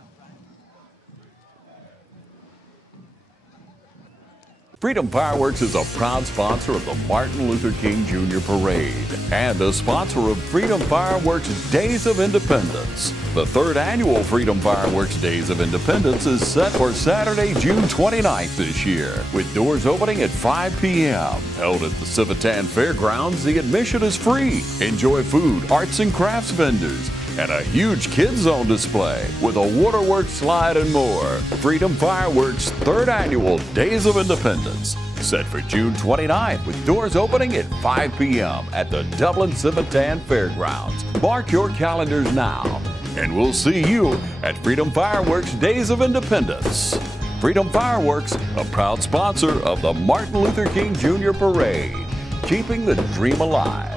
Freedom Fireworks is a proud sponsor of the Martin Luther King Jr. Parade and a sponsor of Freedom Fireworks Days of Independence. The 3rd annual Freedom Fireworks Days of Independence is set for Saturday, June 29th this year, with doors opening at 5 p.m. Held at the Civitan Fairgrounds, the admission is free. Enjoy food, arts and crafts vendors, and a huge kids zone display with a waterworks slide and more. Freedom Fireworks 3rd Annual Days of Independence, set for June 29th with doors opening at 5 p.m. at the Dublin Civitan Fairgrounds. Mark your calendars now, and we'll see you at Freedom Fireworks Days of Independence. Freedom Fireworks, a proud sponsor of the Martin Luther King Jr. Parade, keeping the dream alive.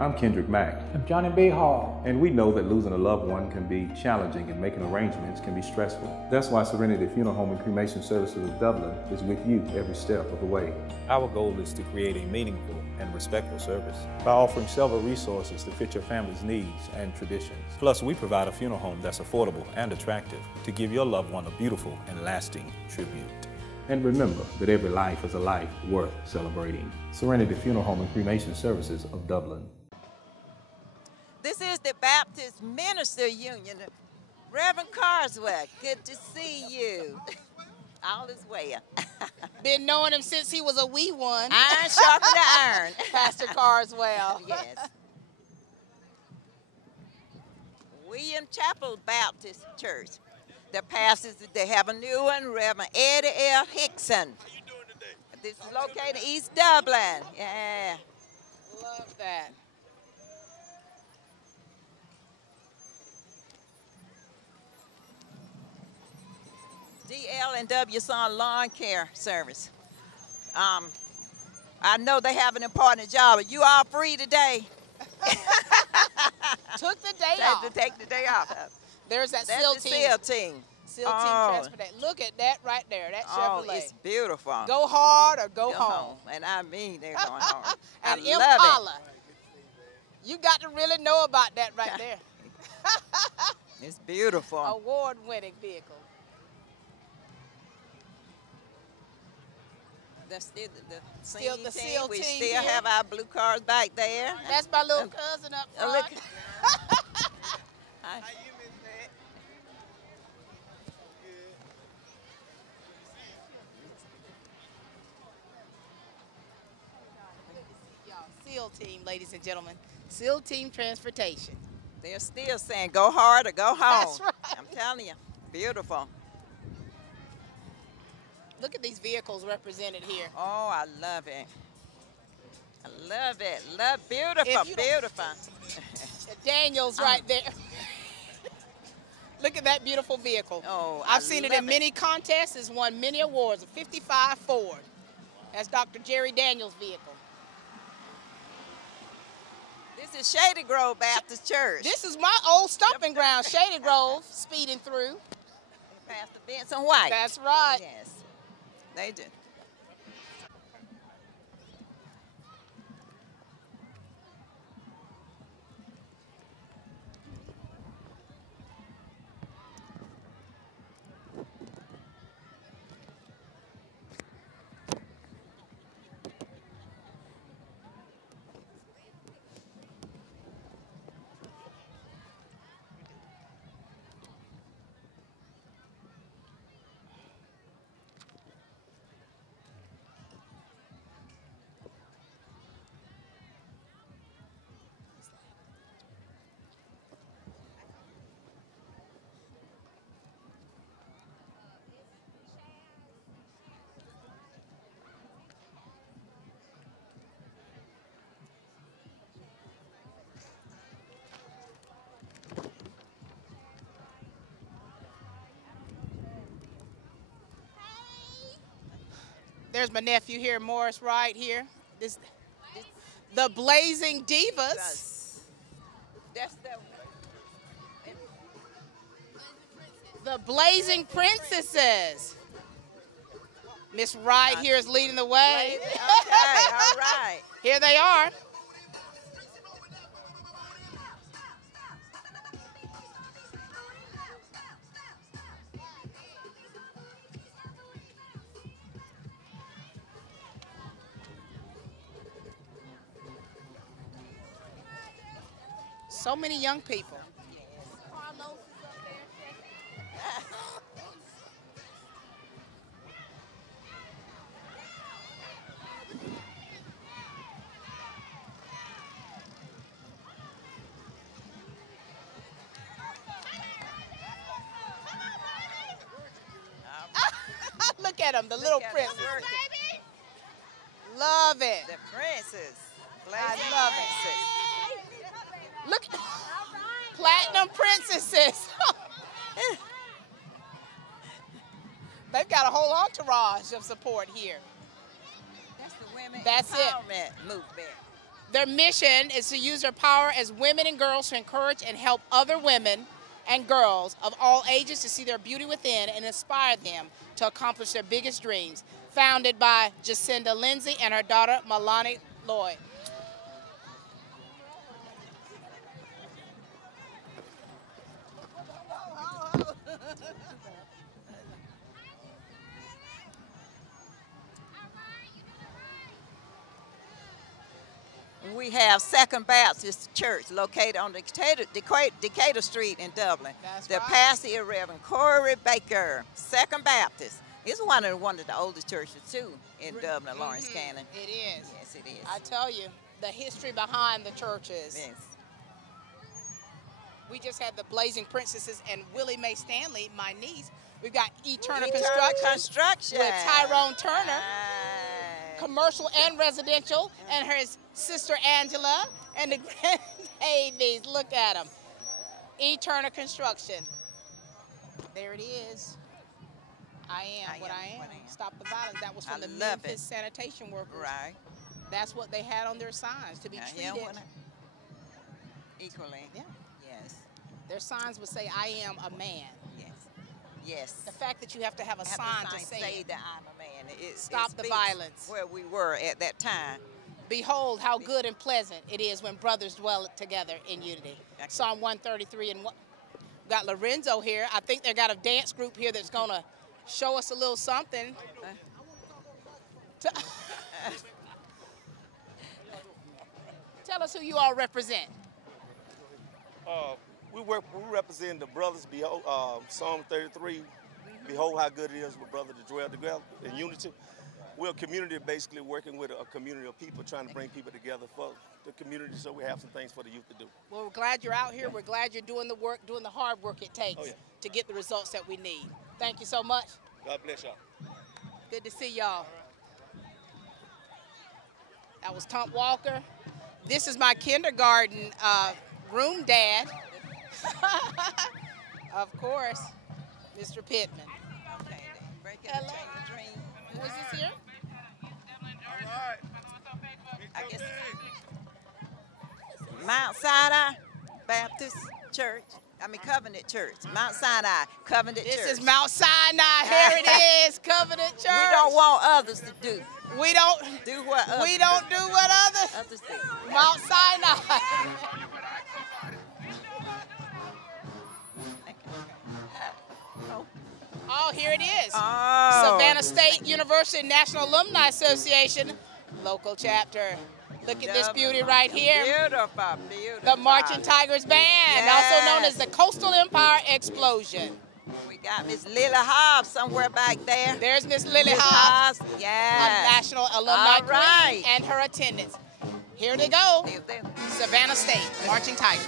I'm Kendrick Mack. I'm Johnny B. Hall. And we know that losing a loved one can be challenging and making arrangements can be stressful. That's why Serenity Funeral Home and Cremation Services of Dublin is with you every step of the way. Our goal is to create a meaningful and respectful service by offering several resources to fit your family's needs and traditions. Plus, we provide a funeral home that's affordable and attractive to give your loved one a beautiful and lasting tribute. And remember that every life is a life worth celebrating. Serenity Funeral Home and Cremation Services of Dublin. This is the Baptist Minister Union. Reverend Carswell, good to see you. All is well. Been knowing him since he was a wee one. Iron sharpened iron. Pastor Carswell. Yes. William Chapel Baptist Church. The pastors, they have a new one, Reverend Eddie L. Hickson. How you doing today? This is located in East Dublin. Yeah. Love that. DL and W Son Lawn Care Service. I know they have an important job. Are you all free today? Took the day off. Take the day off. There's that SEAL team. SEAL team. SEAL team transportation. Look at that right there. That Chevrolet. Oh, it's beautiful. Go hard or go home. And I mean they're going home. And I love Impala. You got to really know about that right there. It's beautiful. Award-winning vehicle. That's still the SEAL team. We team still here. have our blue cars back there. That's my little cousin up front. Look. How you been, Pat? SEAL team, ladies and gentlemen. SEAL team transportation. They're still saying go hard or go home. That's right. I'm telling you, beautiful. Look at these vehicles represented here. Oh, I love it. I love it. Beautiful, beautiful. Daniel's right there. Look at that beautiful vehicle. Oh, I've seen it in many contests. It's won many awards. A 55 Ford. That's Dr. Jerry Daniels' vehicle. This is Shady Grove Baptist Church. This is my old stomping ground, Shady Grove, speeding through. Pastor Benson White. That's right. Yes, they do. There's my nephew here, Morris, right here. The Blazing Divas. That's The Blazing Princesses. Miss Wright here is leading the way. Okay, all right. Here they are. So many young people. Look at them, the little princess. Love it. The princess. I love it. Look, platinum princesses. They've got a whole entourage of support here. That's the women That's empowerment movement. Their mission is to use their power as women and girls to encourage and help other women and girls of all ages to see their beauty within and inspire them to accomplish their biggest dreams. Founded by Jacinda Lindsay and her daughter, Milani Lloyd. We have Second Baptist Church located on Decatur Street in Dublin. That's the right. pastor, Reverend Corey Baker, Second Baptist. It's one of the oldest churches too in Dublin, Lawrence County. It is. Yes, it is. I tell you, the history behind the churches. Yes. We just had the Blazing Princesses and Willie Mae Stanley, my niece. We've got Eternal Construction with Tyrone Turner, commercial and residential, and her sister Angela, and the grandbabies. Look at them. Eternal Construction. There it is. I am what I am. Stop the violence. That was from the Memphis sanitation workers. Right. That's what they had on their signs, to be treated equally. Yeah. Yes. Their signs would say, I am a man. Yes. Yes. The fact that you have to have a sign to say that I'm a man. Stop the violence. Where we were at that time. Behold how good and pleasant it is when brothers dwell together in unity. Psalm 133 and one. We got Lorenzo here. I think they got a dance group here that's going to show us a little something. Tell us who you all represent. We represent the brothers. Behold, Psalm 33. Behold how good it is for brother to dwell together in unity. We're a community basically working with a community of people trying to bring people together for the community, so we have some things for the youth to do. Well, we're glad you're out here. We're glad you're doing the work, doing the hard work it takes to get the results that we need. Thank you so much. God bless y'all. Good to see y'all. That was Tom Walker. This is my kindergarten room dad. Of course, Mr. Pittman. Hello. Who is this here? I guess Mount Sinai Baptist Church. Covenant Church. Mount Sinai Covenant Church. This is Mount Sinai. Here it is, Covenant Church. We don't want others to do. We don't do what others We don't do what others do. Mount Sinai. Oh, here it is. Oh. Savannah State University National Alumni Association, local chapter. Look at this beauty right here. Beautiful, beautiful. The Marching Tigers Band, also known as the Coastal Empire Explosion. We got Miss Lily Hobbs somewhere back there. There's Miss Lily Hobbs, yes. a national alumni queen, and her attendants. Here they go. Savannah State Marching Tigers.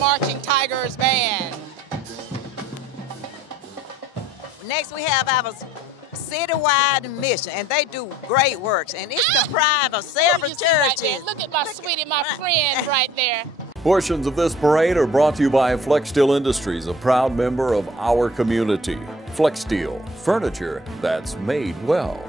Marching Tigers Band. Next we have our citywide mission, and they do great works, and it's comprised of several churches. Right, look at my sweetie, my friend right there. Portions of this parade are brought to you by Flex Steel Industries, a proud member of our community. Flex Steel, furniture that's made well.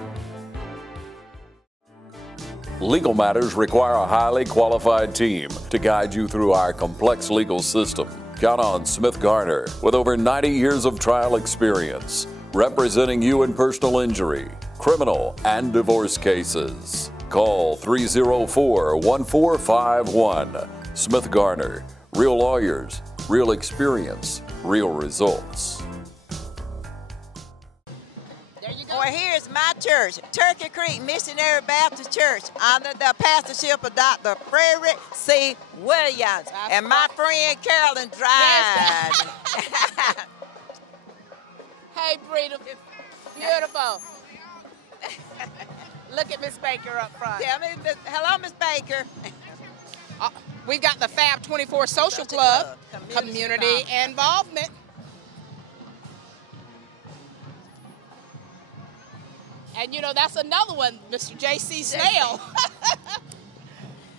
Legal matters require a highly qualified team to guide you through our complex legal system. Count on Smith Garner with over 90 years of trial experience, representing you in personal injury, criminal, and divorce cases. Call 304-1451. Smith Garner, real lawyers, real experience, real results. Well, here's my church, Turkey Creek Missionary Baptist Church, under the pastorship of Dr. Frederick C. Williams. And my friend Carolyn drives. Hey, Brita. Beautiful. Look at Miss Baker up front. Tell me, hello, Miss Baker. We've got the Fab 24 Social Club, community involvement. And you know, that's another one, Mr. J.C. Snail.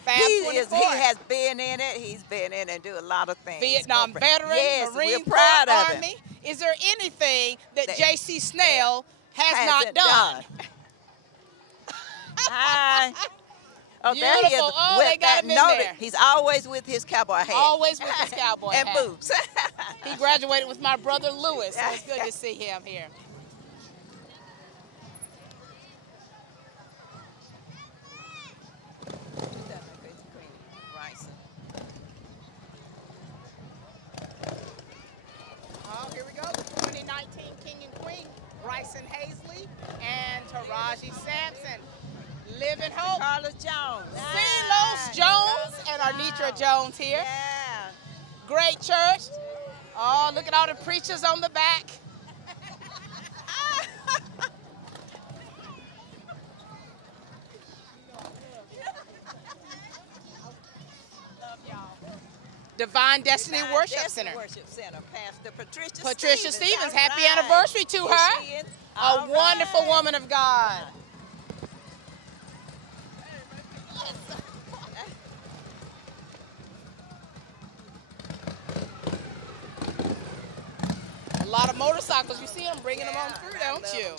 Fab 24. He has been in it. He's been in it and do a lot of things. Vietnam veteran, yes, Marine we're proud Corps, of him. Army. Is there anything that J.C. Snail has not done? Hi. Oh, beautiful. there he is. Oh, with they got him in there. He's always with his cowboy hat. Always with his cowboy and hat. boots. He graduated with my brother Lewis, so it's good to see him here. Oh, here we go, the 2019 King and Queen, Bryson Hazley and Taraji Sampson. Living Hope. Carlos Jones. Silos Jones and Arnitra Jones here. Yeah. Great church. Oh, look at all the preachers on the back. Divine Destiny Worship Center. Pastor Patricia Stevens. Happy anniversary to her. A wonderful woman of God. A lot of motorcycles. You see them bringing them on through, don't you?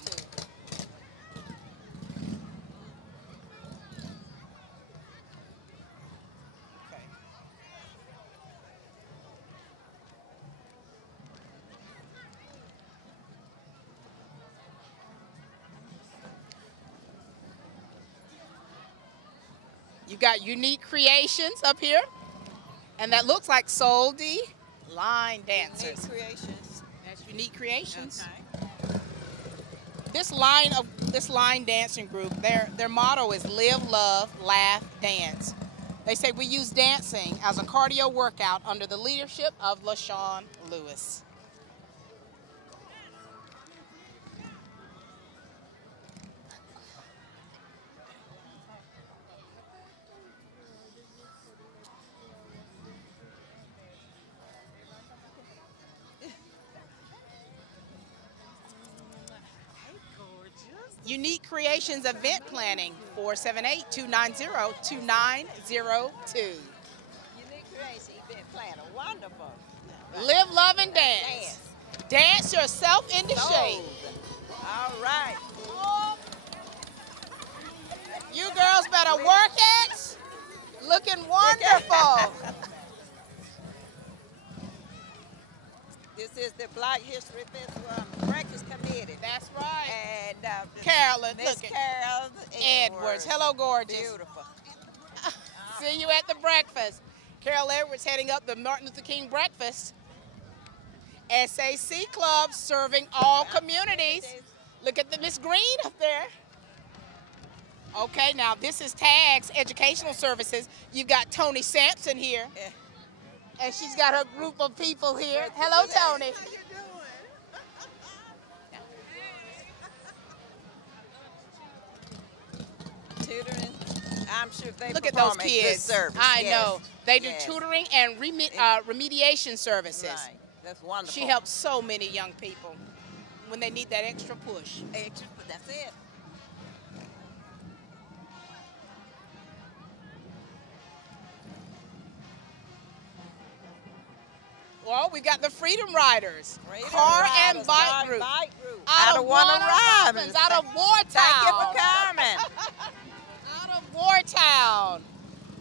You got Unique Creations up here, and that looks like Soul D line dancers. Unique Creations. That's Unique Creations. Okay. This line dancing group, their motto is live, love, laugh, dance. They say we use dancing as a cardio workout under the leadership of LaShawn Lewis. Unique Creations event planning, 478-290-2902. Unique Creations event planner, wonderful. Live, love, and dance. Dance yourself into shape. All right. You girls better work it. Looking wonderful. This is the Black History Festival Breakfast Committee. That's right. And Carolyn, Miss Carol Edwards. Hello, gorgeous. Beautiful. See you at the breakfast. Carol Edwards heading up the Martin Luther King breakfast. SAC Club serving all communities. Look at the Miss Green up there. Okay, now this is TAG's Educational Services. You've got Tony Sampson here. Yeah. And she's got her group of people here. Hello, Tony. How you doing? Tutoring. I'm sure they look at those perform a kids. good service. I yes. know. They do tutoring and remediation services. Right. That's wonderful. She helps so many young people when they need that extra push. That's it. Well, we got the Freedom Riders, Freedom car Riders, and bike group, out of Warner Robins, out of Wartown. Thank you for coming. Out of Wartown.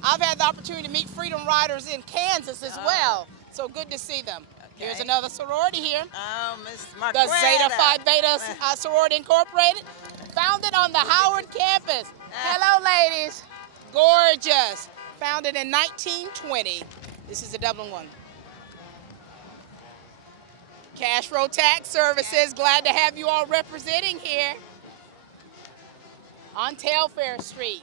I've had the opportunity to meet Freedom Riders in Kansas as well, so good to see them. Okay. Here's another sorority here. Oh, Miss The Marquetta. Zeta Phi Beta Sorority Incorporated, founded on the Howard campus. Hello, ladies. Gorgeous. Founded in 1920. This is the Dublin one. Cash Row Tax Services, glad to have you all representing here on Telfair Street.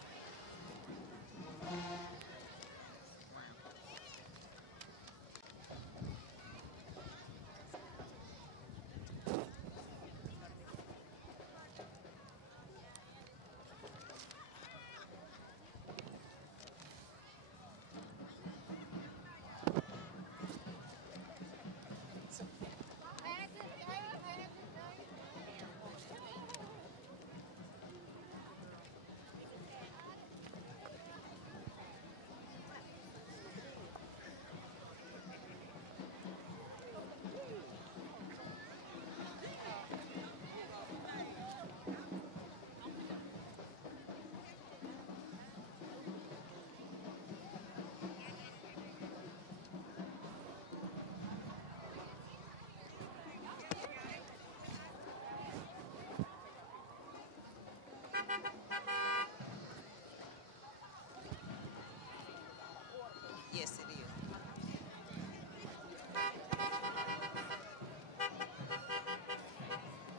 Yes, it is.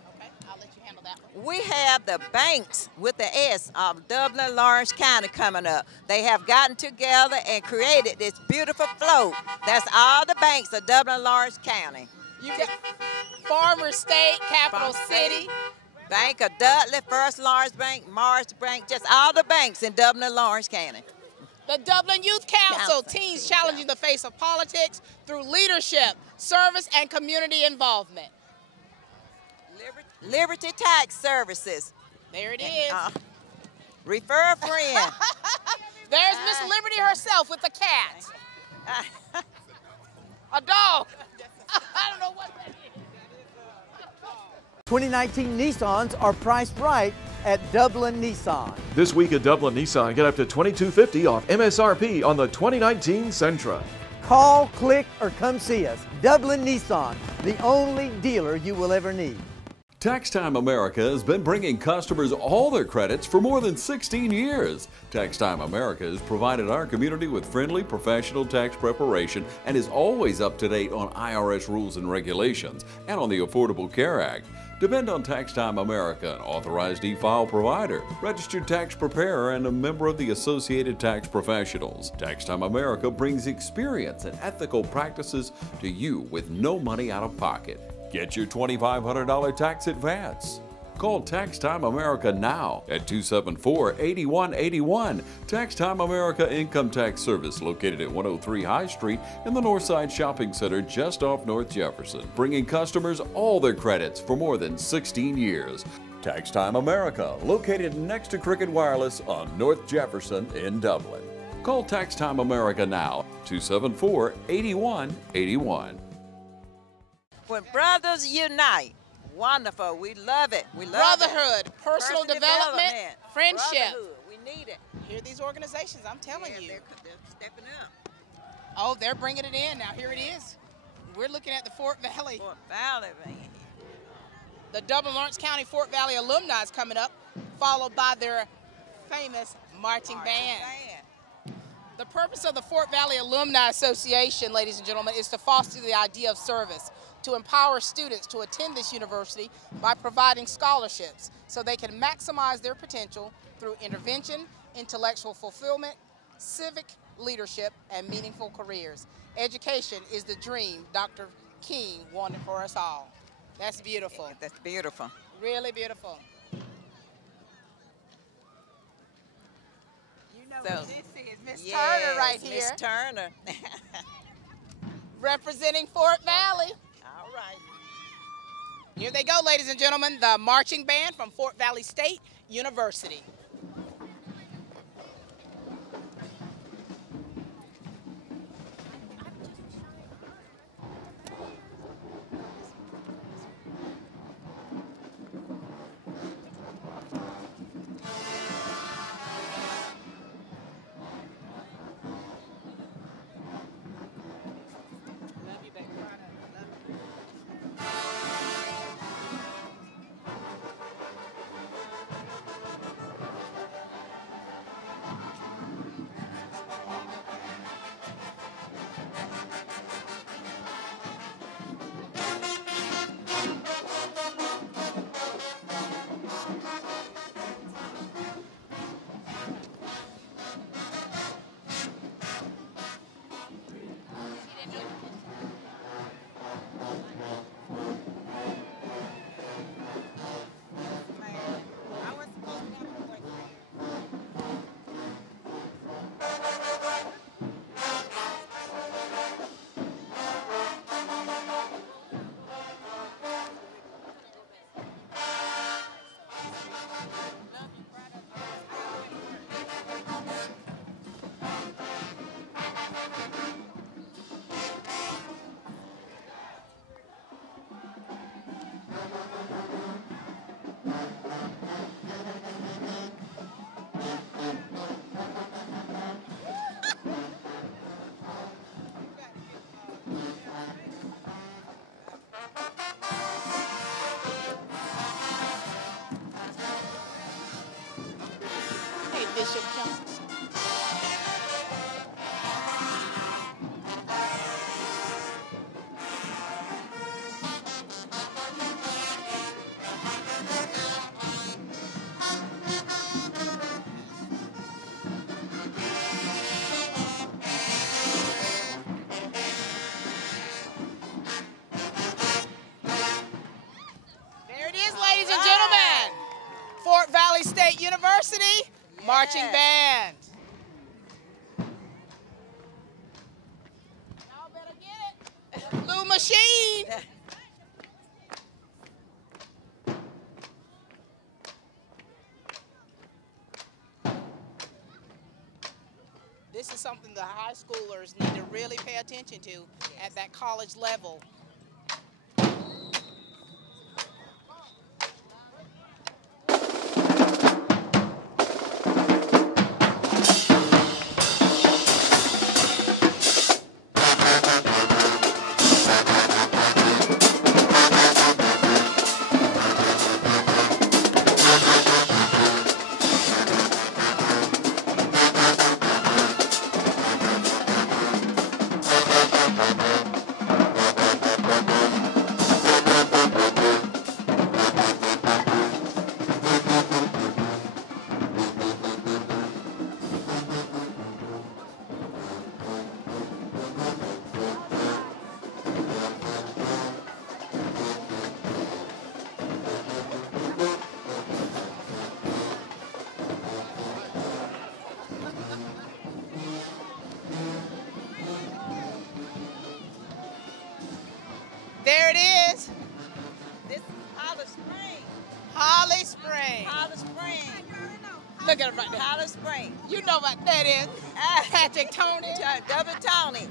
Okay, I'll let you handle that one. We have the banks with the S of Dublin, Lawrence County coming up. They have gotten together and created this beautiful float. That's all the banks of Dublin, Lawrence County. You got Farmer State, Capital City. Bank of Dudley, First Lawrence Bank, Morris Bank, just all the banks in Dublin, Lawrence County. The Dublin Youth Council, teens challenging the face of politics through leadership, service, and community involvement. Liberty Tax Services. There it is. Refer a friend. There's Miss Liberty herself with the cat. A dog. I don't know what that is. 2019 Nissans are priced right at Dublin Nissan. This week at Dublin Nissan, get up to $2,250 off MSRP on the 2019 Sentra. Call, click, or come see us. Dublin Nissan, the only dealer you will ever need. Tax Time America has been bringing customers all their credits for more than 16 years. Tax Time America has provided our community with friendly, professional tax preparation and is always up to date on IRS rules and regulations and on the Affordable Care Act. Depend on Tax Time America, an authorized e-file provider, registered tax preparer, and a member of the Associated Tax Professionals. Tax Time America brings experience and ethical practices to you with no money out of pocket. Get your $2,500 tax advance. Call Tax Time America now at 274-8181. Tax Time America Income Tax Service, located at 103 High Street in the Northside Shopping Center just off North Jefferson, bringing customers all their credits for more than 16 years. Tax Time America, located next to Cricket Wireless on North Jefferson in Dublin. Call Tax Time America now, 274-8181. When brothers unite. Wonderful. We love it. We love Brotherhood, it. personal development, friendship. Brotherhood. We need it. Hear these organizations, I'm telling you. They're stepping up. Oh, they're bringing it in. Now, here it is. We're looking at the Fort Valley. Fort Valley, man. The Dublin Lawrence County Fort Valley alumni is coming up, followed by their famous marching band. The purpose of the Fort Valley Alumni Association, ladies and gentlemen, is to foster the idea of service, to empower students to attend this university by providing scholarships so they can maximize their potential through intervention, intellectual fulfillment, civic leadership, and meaningful careers. Education is the dream Dr. King wanted for us all. That's beautiful. That's beautiful. Really beautiful. You So, this is Miss yes, Turner right here. Miss Turner. Representing Fort Valley. All right. Here they go, ladies and gentlemen, the marching band from Fort Valley State University. Bishop Jones. There it is, ladies and gentlemen. Fort Valley State University. Marching band. Y'all better get it. Blue machine. This is something the high schoolers need to really pay attention to at that college level. There it is. This is Holly Springs. Holly Springs. Holly Springs. Look at it right there. Holly Springs. You know what that is. Patrick Tony. Double Tony.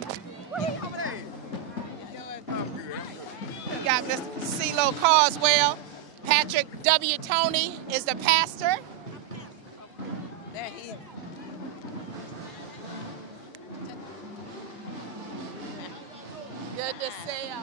We got Mr. CeeLo Carswell. Patrick W. Tony is the pastor. There he is. Good to see you.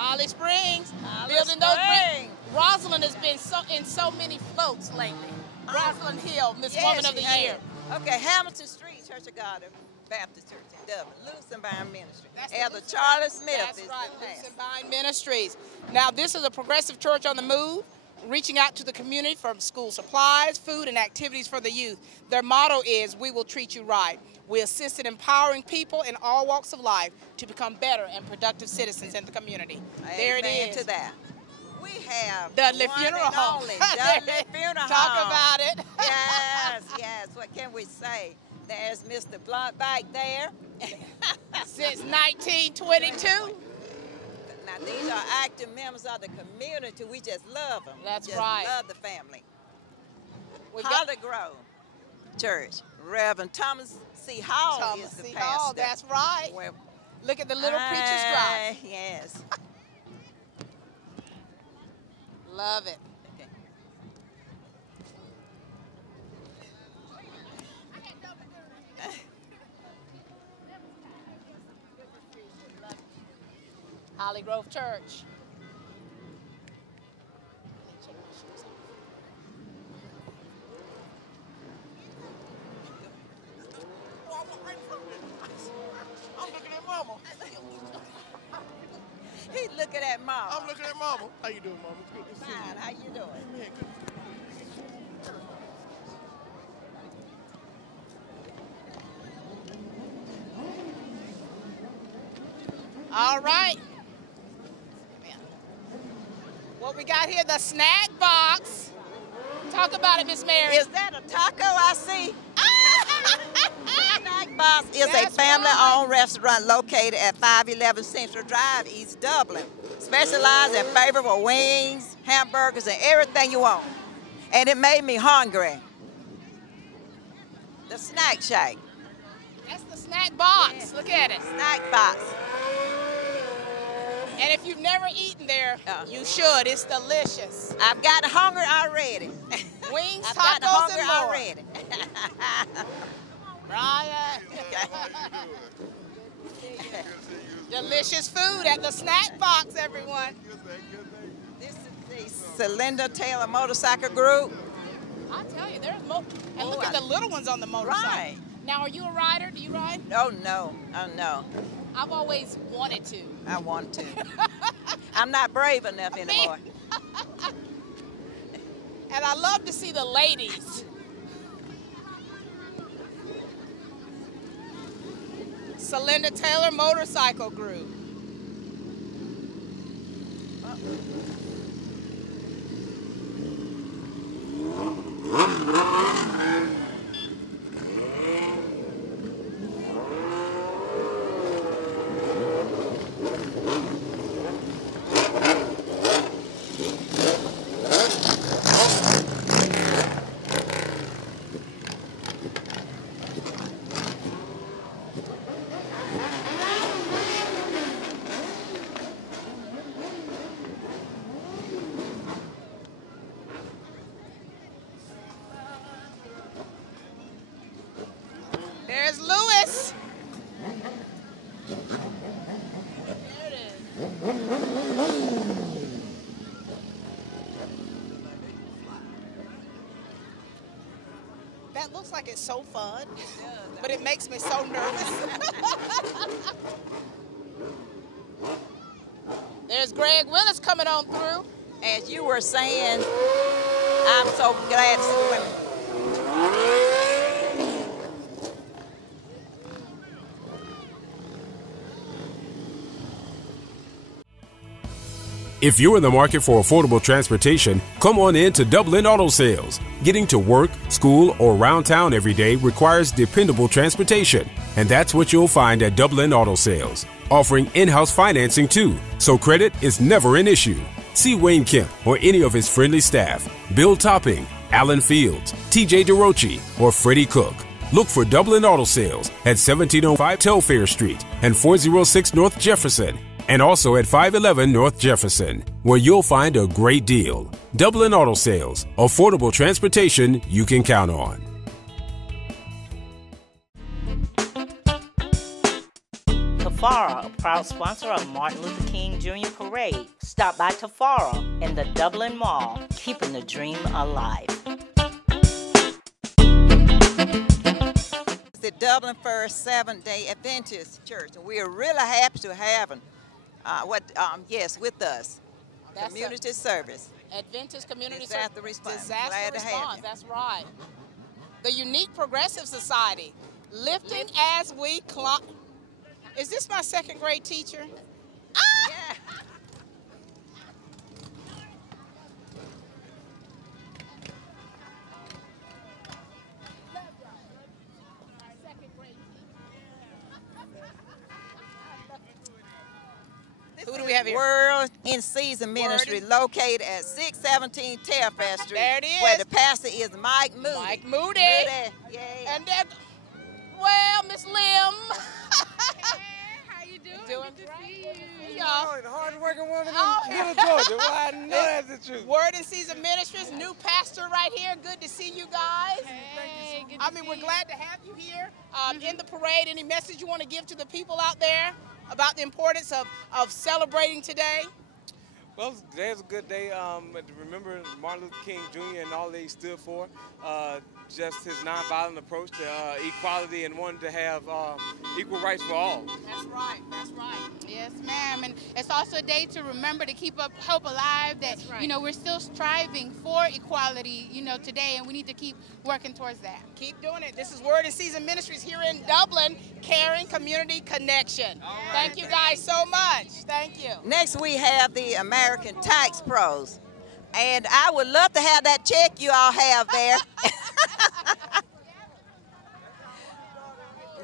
Holly Springs, building those bricks. Rosalind has been in so many floats lately. Rosalind Hill, Miss Woman of the Year. Okay, Hamilton Street, Church of God Baptist Church in Dublin, Luce and Bind Ministry. That's Elder Charlie Smith That's is right, the Luce pastor. and Bind Ministries. Now, this is a progressive church on the move, reaching out to the community from school supplies, food, and activities for the youth. Their motto is, we will treat you right. We assist in empowering people in all walks of life to become better and productive citizens in the community. Amen There it is. to that. We have Dudley one Funeral and Home. only Dudley Funeral Talk Home. about it. Yes, yes. What can we say? There's Mr. Blunt back there. Since 1922. Now, these are active members of the community. We just love them. That's just right. Love the family. We Holly Grove Church. Reverend Thomas C. Hall is the pastor. Hall, that's right. Well, look at the little preacher's drive. Yes. Love it. Holly Grove Church. I'm looking at Mama. He's looking at Mama. I'm looking at Mama. How you doing, Mama? It's good to see you. Fine. How you doing? Man, good. All right. What we got here, the snack box. Talk about it, Miss Mary. Is that a taco I see? Snack Box is a family-owned restaurant located at 511 Central Drive, East Dublin. Specialized in favorable wings, hamburgers, and everything you want. And it made me hungry. The Snack Shack. That's the snack box. Yeah. Look at it. Snack Box. And if you've never eaten there, you should. It's delicious. I've got hungry already. Wings, I've tacos, got hungry and more. already. Brian. Delicious food at the snack box, everyone. This is the Cylinder Taylor Motorcycle Group. I tell you, there's and look at the little ones on the motorcycle. Right. Now, are you a rider? Do you ride? Oh, no. Oh, no. I've always wanted to. I want to. I'm not brave enough anymore. And I love to see the ladies. Cylinder Taylor Motorcycle Group. There's Lewis. There it is. That looks like it's so fun, but it makes me so nervous. There's Greg Willis coming on through. As you were saying, I'm so glad to see women. If you're in the market for affordable transportation, come on in to Dublin Auto Sales. Getting to work, school, or around town every day requires dependable transportation. And that's what you'll find at Dublin Auto Sales. Offering in-house financing too, so credit is never an issue. See Wayne Kemp or any of his friendly staff, Bill Topping, Alan Fields, TJ DeRochi, or Freddie Cook. Look for Dublin Auto Sales at 1705 Telfair Street and 406 North Jefferson. And also at 511 North Jefferson, where you'll find a great deal. Dublin Auto Sales, affordable transportation you can count on. Tafara, a proud sponsor of Martin Luther King Jr. Parade. Stop by Tafara in the Dublin Mall, keeping the dream alive. The Dublin First Seventh-day Adventist Church, and we are really happy to have them. With us. That's community service. Adventist Community Disaster response. Disaster Glad to have response. you. That's right. The Unique Progressive Society, lifting as we climb. Is this my second grade teacher? Yeah. have here? World in Season Ministry, located at 617 Telfair Street. There it is. Where the pastor is Mike Moody. Mike Moody. Yeah. And then, well, Miss Lim. How you doing? Doing Good to see you. Y'all. The hardworking woman in Oh. Little Georgia. Well, I know that's the truth. Word in Season Ministries, new pastor right here. Good to see you guys. Hey, good to I mean, see we're you. glad to have you here in the parade. Any message you want to give to the people out there about the importance of celebrating today? Well, today's a good day to remember Martin Luther King Jr. and all that he stood for. Just his nonviolent approach to equality and wanting to have equal rights for all. That's right. That's right. Yes, Ma'am, and it's also a day to remember to keep up hope alive that, you know, we're still striving for equality, you know, today, and we need to keep working towards that. Keep doing it. This is Word in Season Ministries here in Dublin, Caring Community Connection. Thank you guys so much. Thank you. Next we have the American Tax Pros. And I would love to have that check you all have there.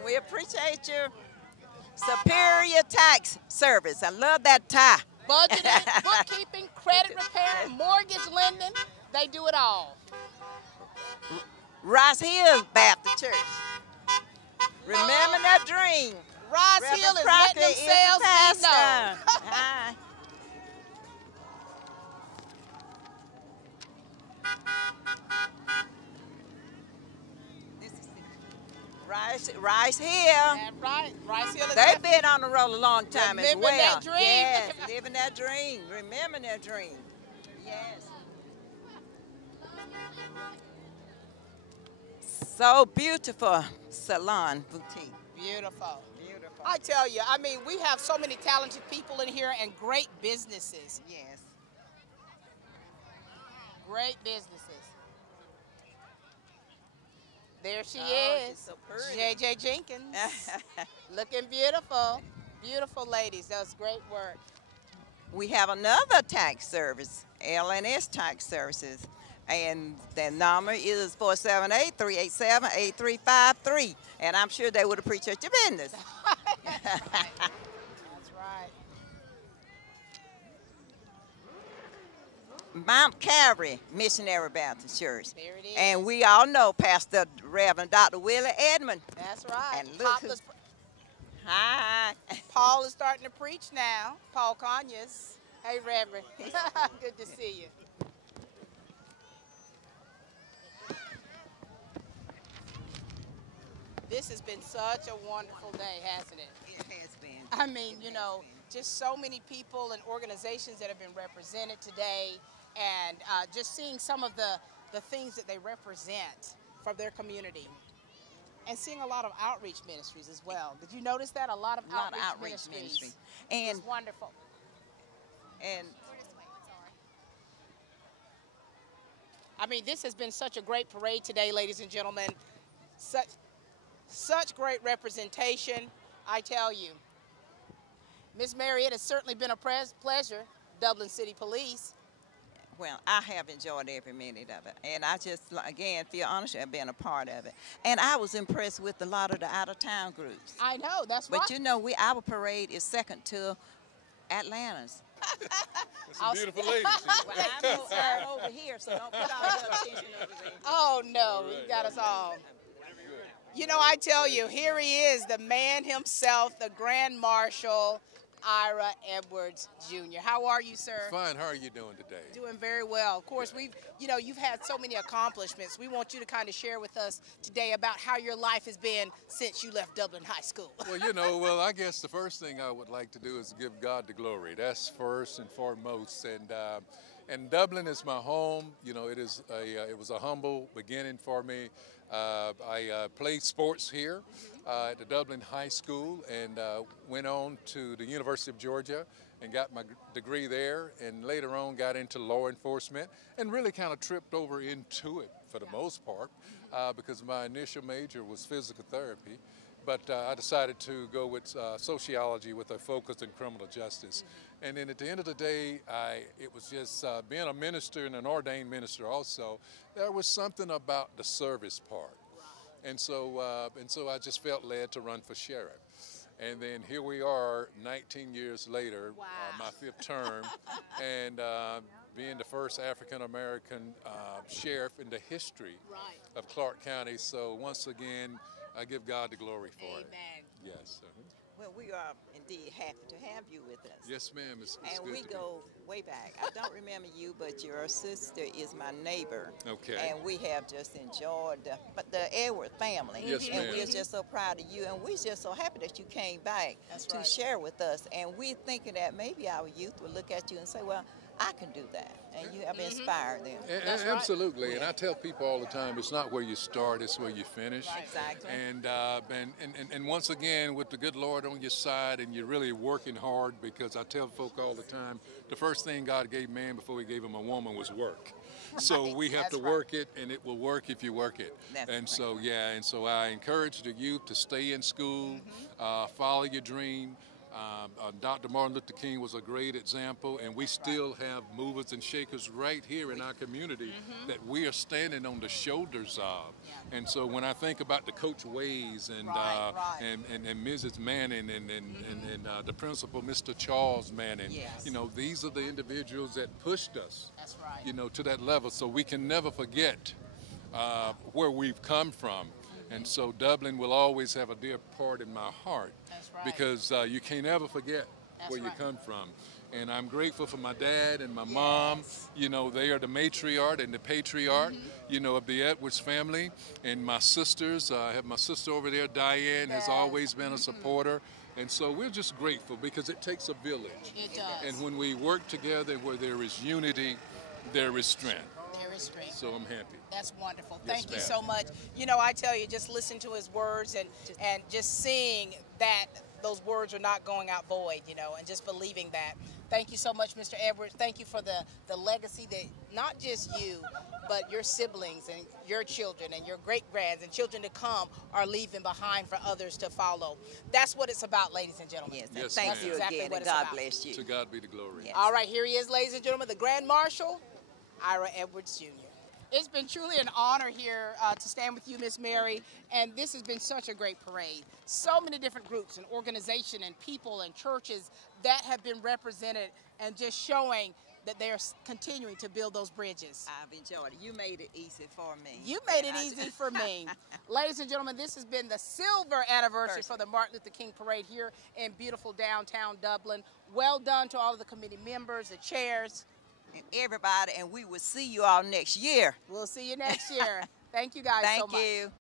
We appreciate your superior tax service. I love that tie. Budgeting, bookkeeping, credit repair, mortgage lending, they do it all. Rice Hills Baptist Church. Remember that dream. Rice Reverend Hill is Crocker letting is the themselves be pastor. known. Hi. Rice Hill. That's right. Rice Hill is They've been on the road a long time as Living well. that dream. Yes, living that dream. Remember that dream. Yes. So beautiful salon boutique. Beautiful. Beautiful. I tell you, I mean, we have so many talented people in here and great businesses. Yes. Great businesses. There she Oh, is, she's so pretty. JJ Jenkins. Looking beautiful. Beautiful ladies. That was great work. We have another tax service, LNS Tax Services, and the number is 478-387-8353, and I'm sure they would appreciate your business. That's right. Mount Calvary Missionary Baptist Church. There it is. And we all know Pastor Reverend Dr. Willie Edmond. That's right. And look who... Hi. Paul is starting to preach now. Paul Conyers. Hey, Reverend. Good to see you. This has been such a wonderful day, hasn't it? It has been. I mean, you know, just so many people and organizations that have been represented today, and just seeing some of the things that they represent from their community. And seeing a lot of outreach ministries as well. Did you notice that? A lot of outreach ministries. And it's wonderful. And I mean, this has been such a great parade today, ladies and gentlemen. Such great representation, I tell you. Miss Mary, it has certainly been a pleasure, Dublin City Police. well, I have enjoyed every minute of it. And I just, again, feel honored to have been a part of it. And I was impressed with a lot of the out-of-town groups. I know, that's right. But you know, our parade is second to Atlanta's. Some beautiful ladies here. Well, I'm over here, so don't put all your attention over there. Oh, no, you got us all. You know, I tell you, here he is, the man himself, the Grand Marshal, Ira Edwards Jr. How are you, sir? Fine. How are you doing today? Doing very well. Of course, you've had so many accomplishments. We want you to kind of share with us today about how your life has been since you left Dublin High School. Well, I guess the first thing I would like to do is give God the glory. That's first and foremost. And Dublin is my home. You know, it was a humble beginning for me. I played sports here at the Dublin High School and went on to the University of Georgia and got my degree there, and later on got into law enforcement and really kind of tripped over into it for the most part because my initial major was physical therapy. But I decided to go with sociology with a focus in criminal justice. And then at the end of the day, it was just being a minister and an ordained minister also, there was something about the service part. And so I just felt led to run for sheriff. And then here we are 19 years later, my 5th term, and being the first African-American sheriff in the history of Clark County. So once again, I give God the glory for it. Yes. Well, we are indeed happy to have you with us. Yes, ma'am. It's and good we to go way back. I don't remember you, but your sister is my neighbor. Okay. And we have just enjoyed the Edward family. Yes, and ma'am. we're just so proud of you. And we're just so happy that you came back to share with us. And we're thinking that maybe our youth will look at you and say, well, I can do that. And you have inspired them. Absolutely. And I tell people all the time, it's not where you start, it's where you finish. Exactly. And once again, with the good Lord on your side, and you're really working hard, because I tell folk all the time, the first thing God gave man before he gave him a woman was work. So we have to work it, and it will work if you work it. So I encourage the youth to stay in school, follow your dream. Dr. Martin Luther King was a great example, and we still have movers and shakers right here in our community that we are standing on the shoulders of. And so when I think about the Coach Ways and Mrs. Manning and the principal, Mr. Charles Manning, you know, these are the individuals that pushed us, you know, to that level. So we can never forget where we've come from. And so Dublin will always have a dear part in my heart, because you can't ever forget where you come from. And I'm grateful for my dad and my mom. You know, they are the matriarch and the patriarch, you know, of the Edwards family. And my sisters, I have my sister over there, Diane, has always been a supporter. And so we're just grateful, because it takes a village. It does. And when we work together, where there is unity, there is strength. There is strength. So I'm happy. That's wonderful. Yes, Thank you ma'am. so much. You know, I tell you, just listen to his words and just seeing that those words are not going out void, you know, and just believing that. Thank you so much, Mr. Edwards. Thank you for the legacy that not just you, but your siblings and your children and your great-grands and children to come are leaving behind for others to follow. That's what it's about, ladies and gentlemen. Yes, thank you exactly again, what and it's God about. bless you. To God be the glory. Yes. All right, here he is, ladies and gentlemen, the Grand Marshal, Ira Edwards Jr. It's been truly an honor here to stand with you, Miss Mary, and this has been such a great parade. So many different groups and organizations and people and churches that have been represented, and just showing that they're continuing to build those bridges. I've enjoyed it. You made it easy for me. You made it easy for me. Ladies and gentlemen, this has been the silver anniversary for the Martin Luther King Parade here in beautiful downtown Dublin. Well done to all of the committee members, the chairs, and everybody, and we will see you all next year. We'll see you next year. Thank you guys so much. Thank you.